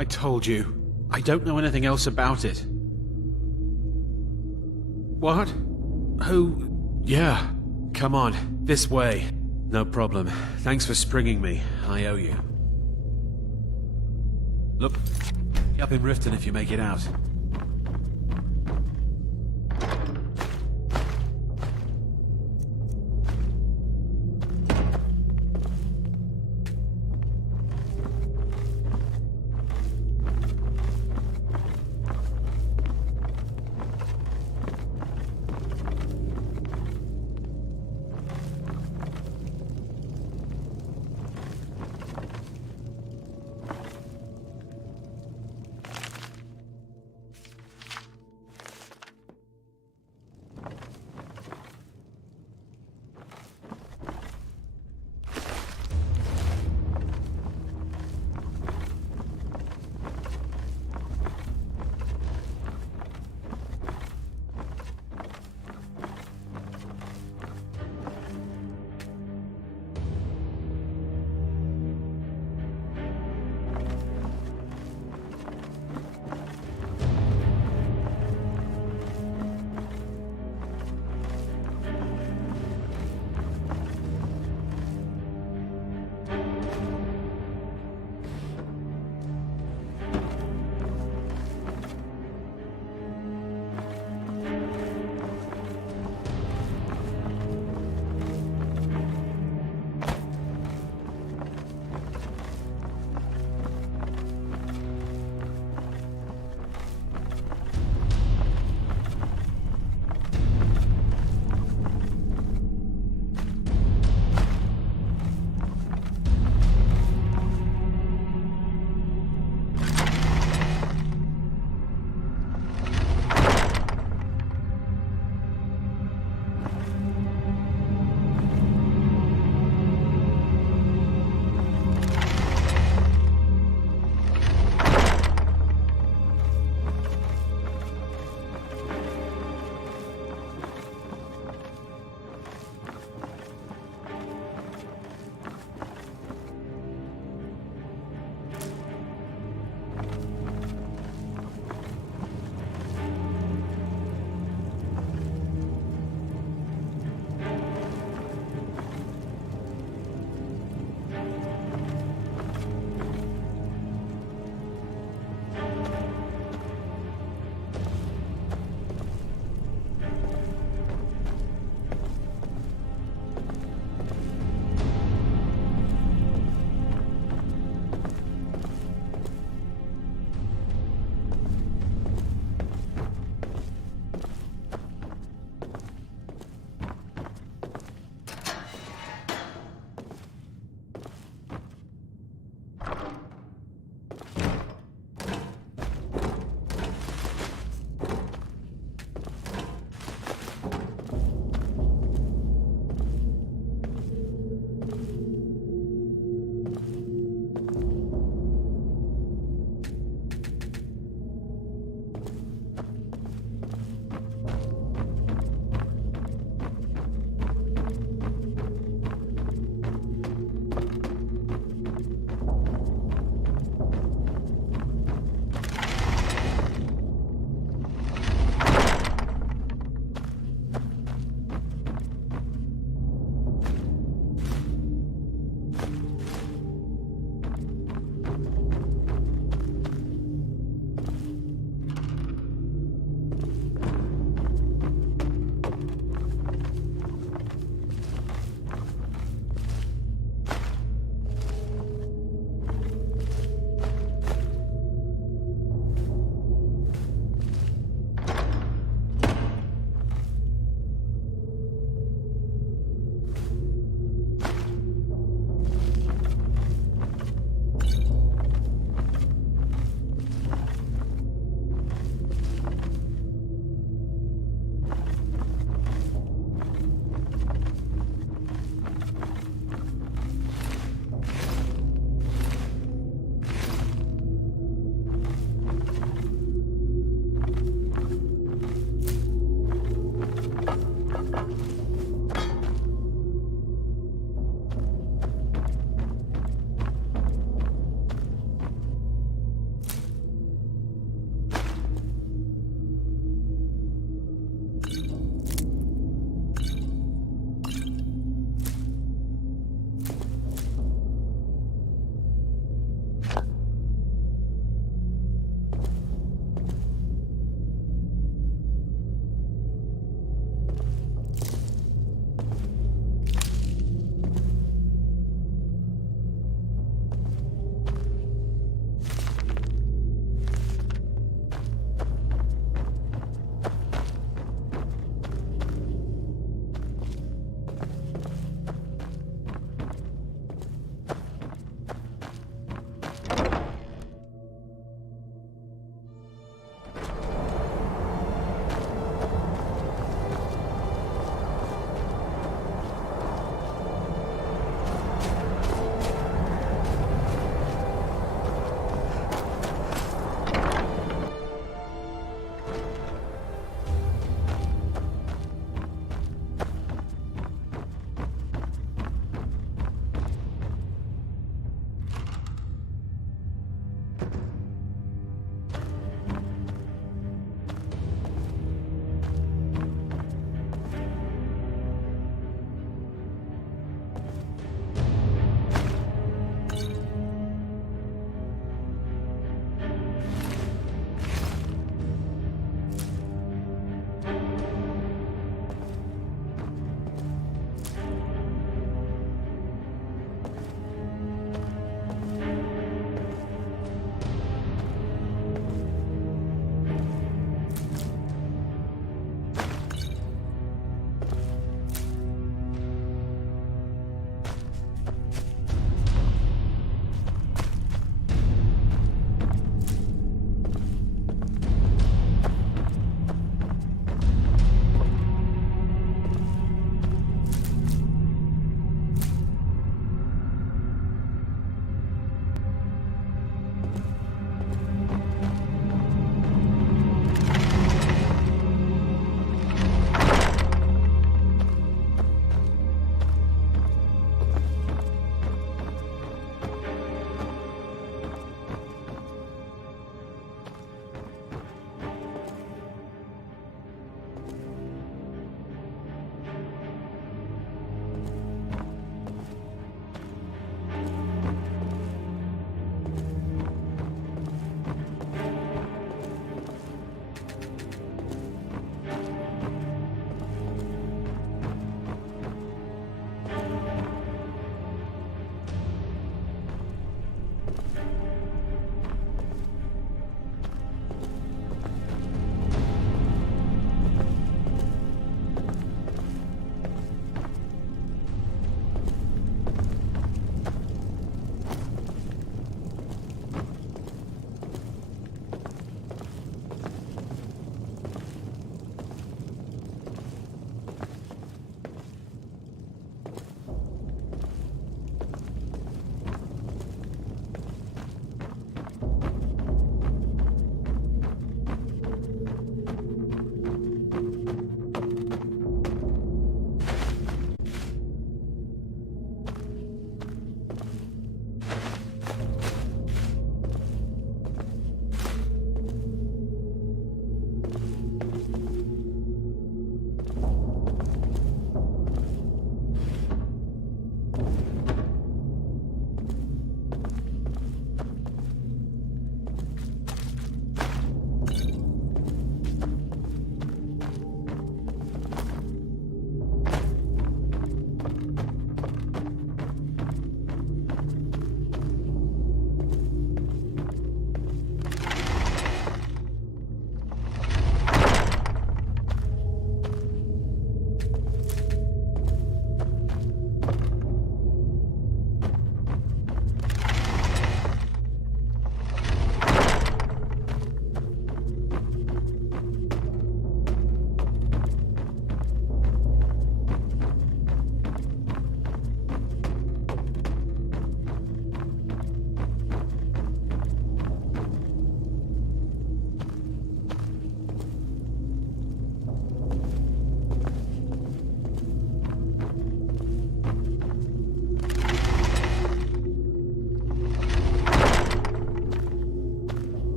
I told you. I don't know anything else about it. What? Who? Yeah. Come on, this way. No problem. Thanks for springing me. I owe you. Look, up in Riften if you make it out.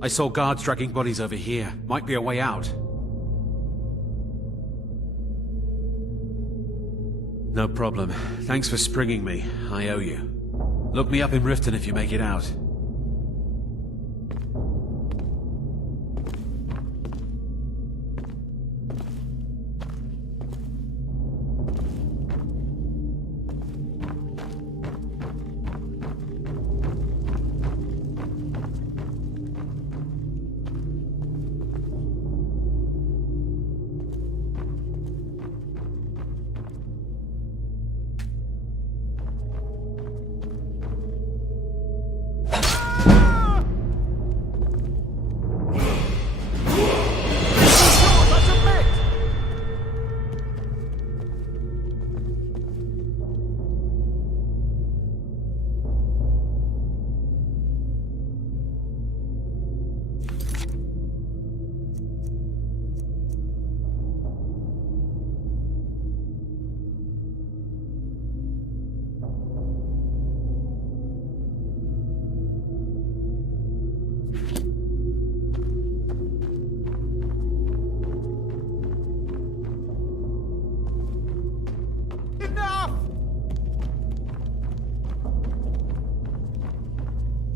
I saw guards dragging bodies over here. Might be a way out. No problem. Thanks for springing me. I owe you. Look me up in Riften if you make it out.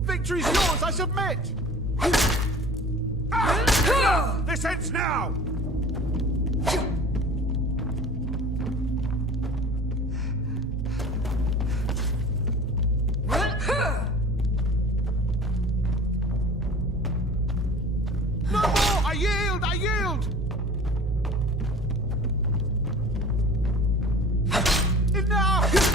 Victory's yours, I submit! This ends now! No more! I yield! I yield! Enough!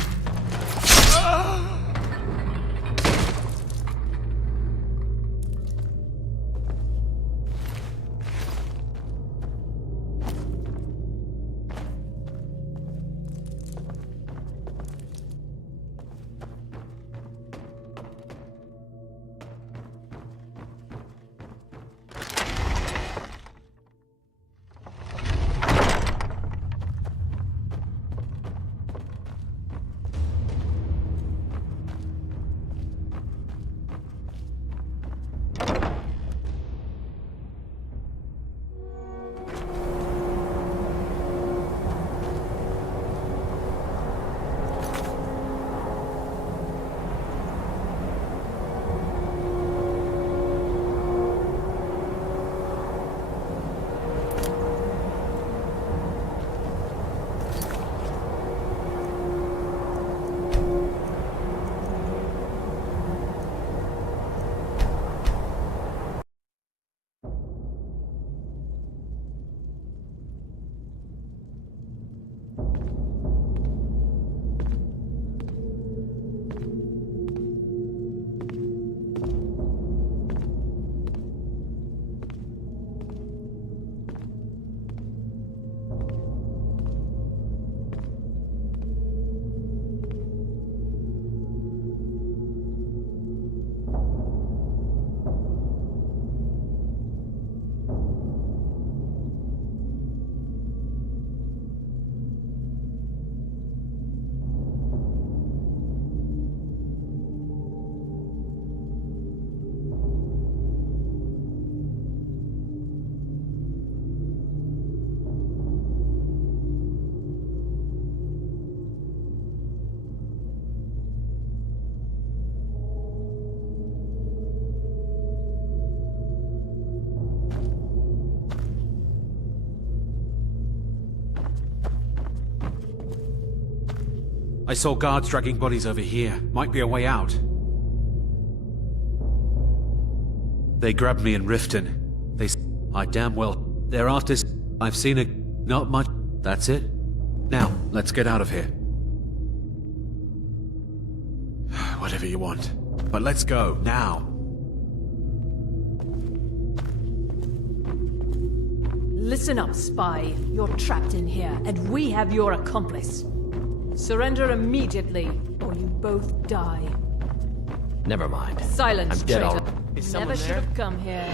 I saw guards dragging bodies over here. Might be a way out. They grabbed me in Riften. I damn well... They're after... I've seen a... Not much... That's it? Now, let's get out of here. Whatever you want. But let's go, now. Listen up, spy. You're trapped in here, and we have your accomplice. Surrender immediately, or you both die. Never mind. Silence, I'm dead traitor. already. Is Never someone should there? have come here.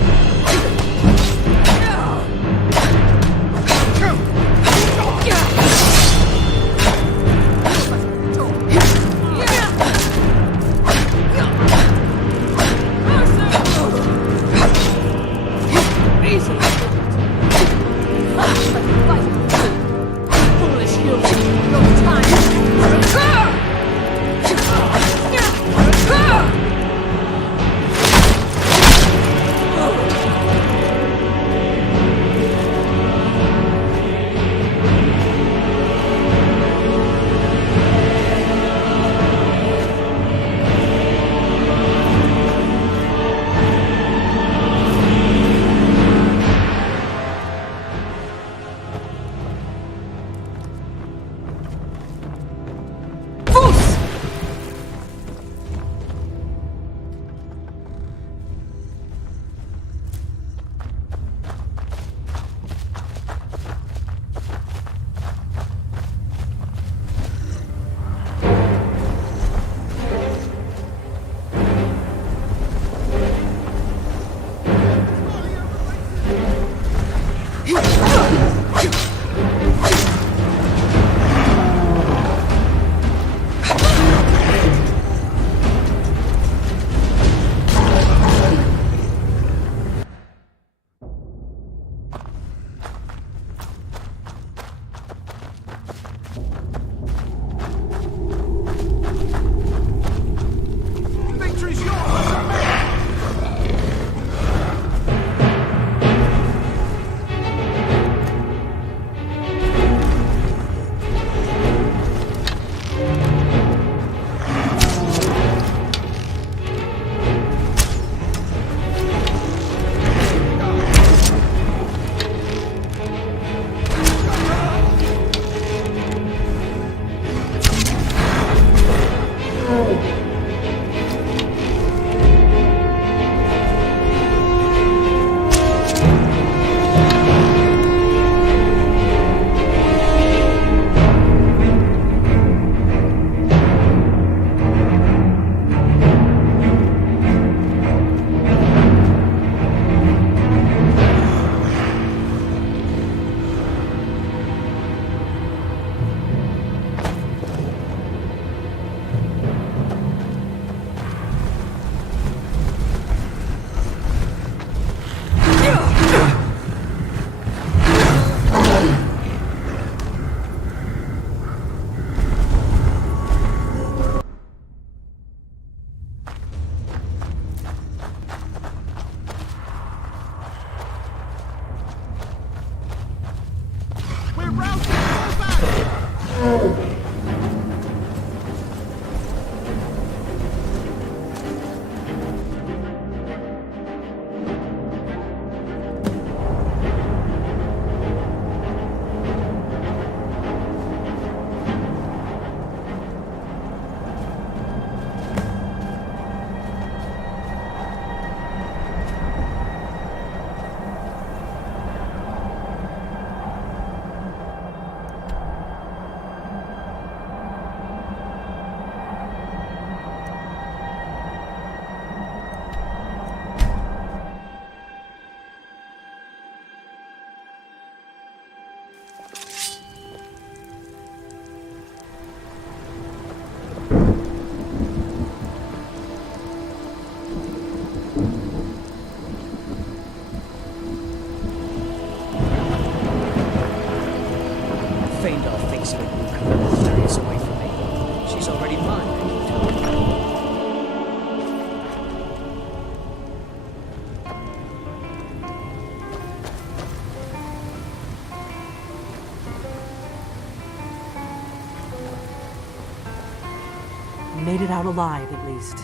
it out alive, at least.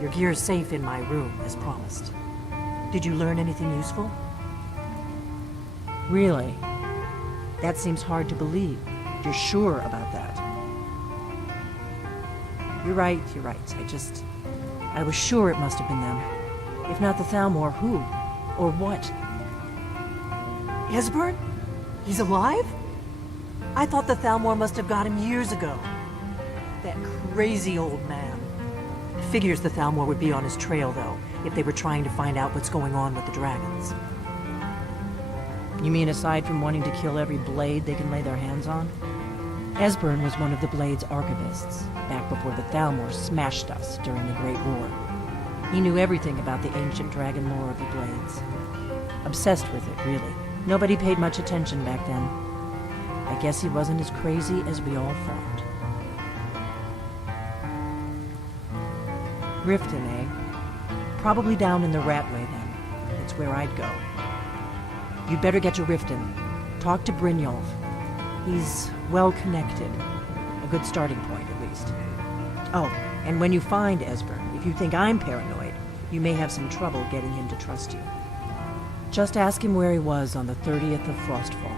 Your gear's safe in my room, as promised. Did you learn anything useful? Really? That seems hard to believe. You're sure about that? You're right. I was sure it must have been them. If not the Thalmor, who? Or what? Esbern? He's alive? I thought the Thalmor must have got him years ago. That crazy old man. Figures the Thalmor would be on his trail, though, if they were trying to find out what's going on with the dragons. You mean aside from wanting to kill every blade they can lay their hands on? Esbern was one of the Blade's archivists, back before the Thalmor smashed us during the Great War. He knew everything about the ancient dragon lore of the Blades. Obsessed with it, really. Nobody paid much attention back then. I guess he wasn't as crazy as we all thought. Riften, eh? Probably down in the Ratway, then. It's where I'd go. You'd better get to Riften. Talk to Brynjolf. He's well-connected. A good starting point, at least. Oh, and when you find Esbern, if you think I'm paranoid, you may have some trouble getting him to trust you. Just ask him where he was on the 30th of Frostfall.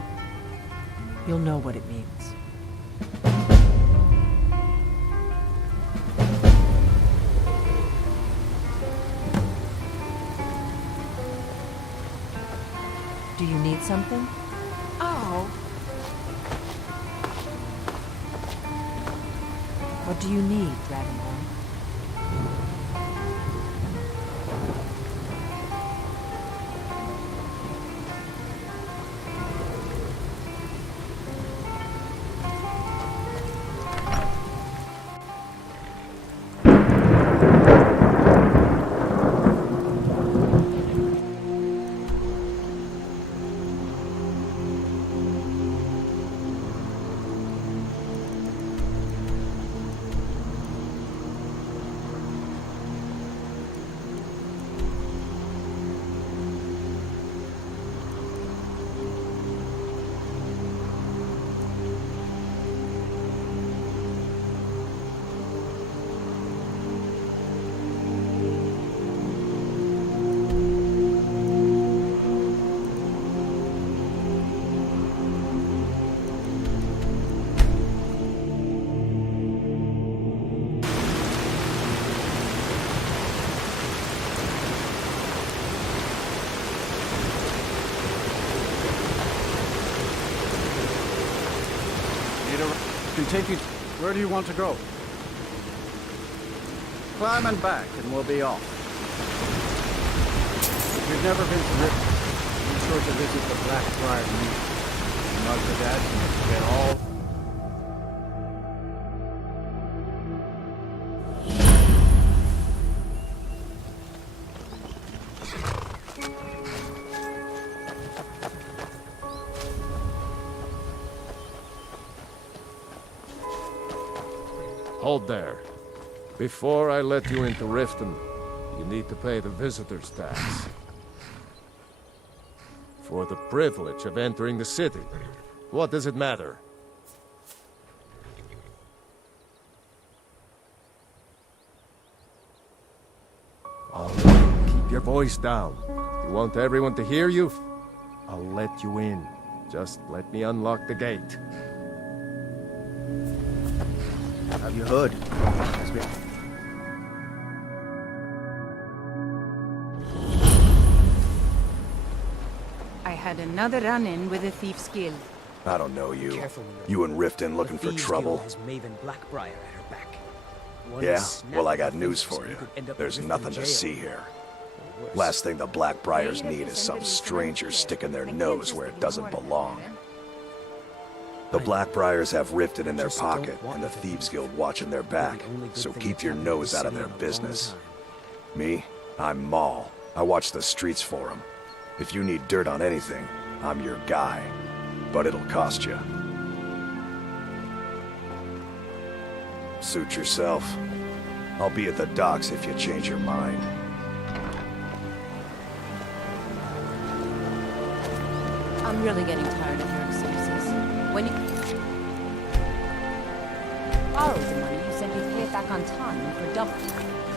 You'll know what it means. Do you need something? Oh. What do you need, Dragonborn? Take you. Where do you want to go? Climb and back, and we'll be off. If you've never been to Riften, be sure to visit the Blackbriar Museum. Mugdad, get all. Hold there. Before I let you into Riften, you need to pay the visitor's tax. For the privilege of entering the city. What does it matter? Oh, keep your voice down. You want everyone to hear you? I'll let you in. Just let me unlock the gate. Have you heard? I had another run-in with a thief's guild. I don't know you. You in Riften looking for trouble? Yeah? Well, I got news for you. There's nothing to see here. Last thing the Blackbriars need is some stranger sticking their nose where it doesn't belong. The Blackbriars have Riften in their pocket, and the Thieves Guild watching their back, so keep your nose out of their business. Me? I'm Maul. I watch the streets for them. If you need dirt on anything, I'm your guy. But it'll cost you. Suit yourself. I'll be at the docks if you change your mind. I'm really getting tired of your excuses. When you... borrowed the money, you said you'd pay it back on time for double.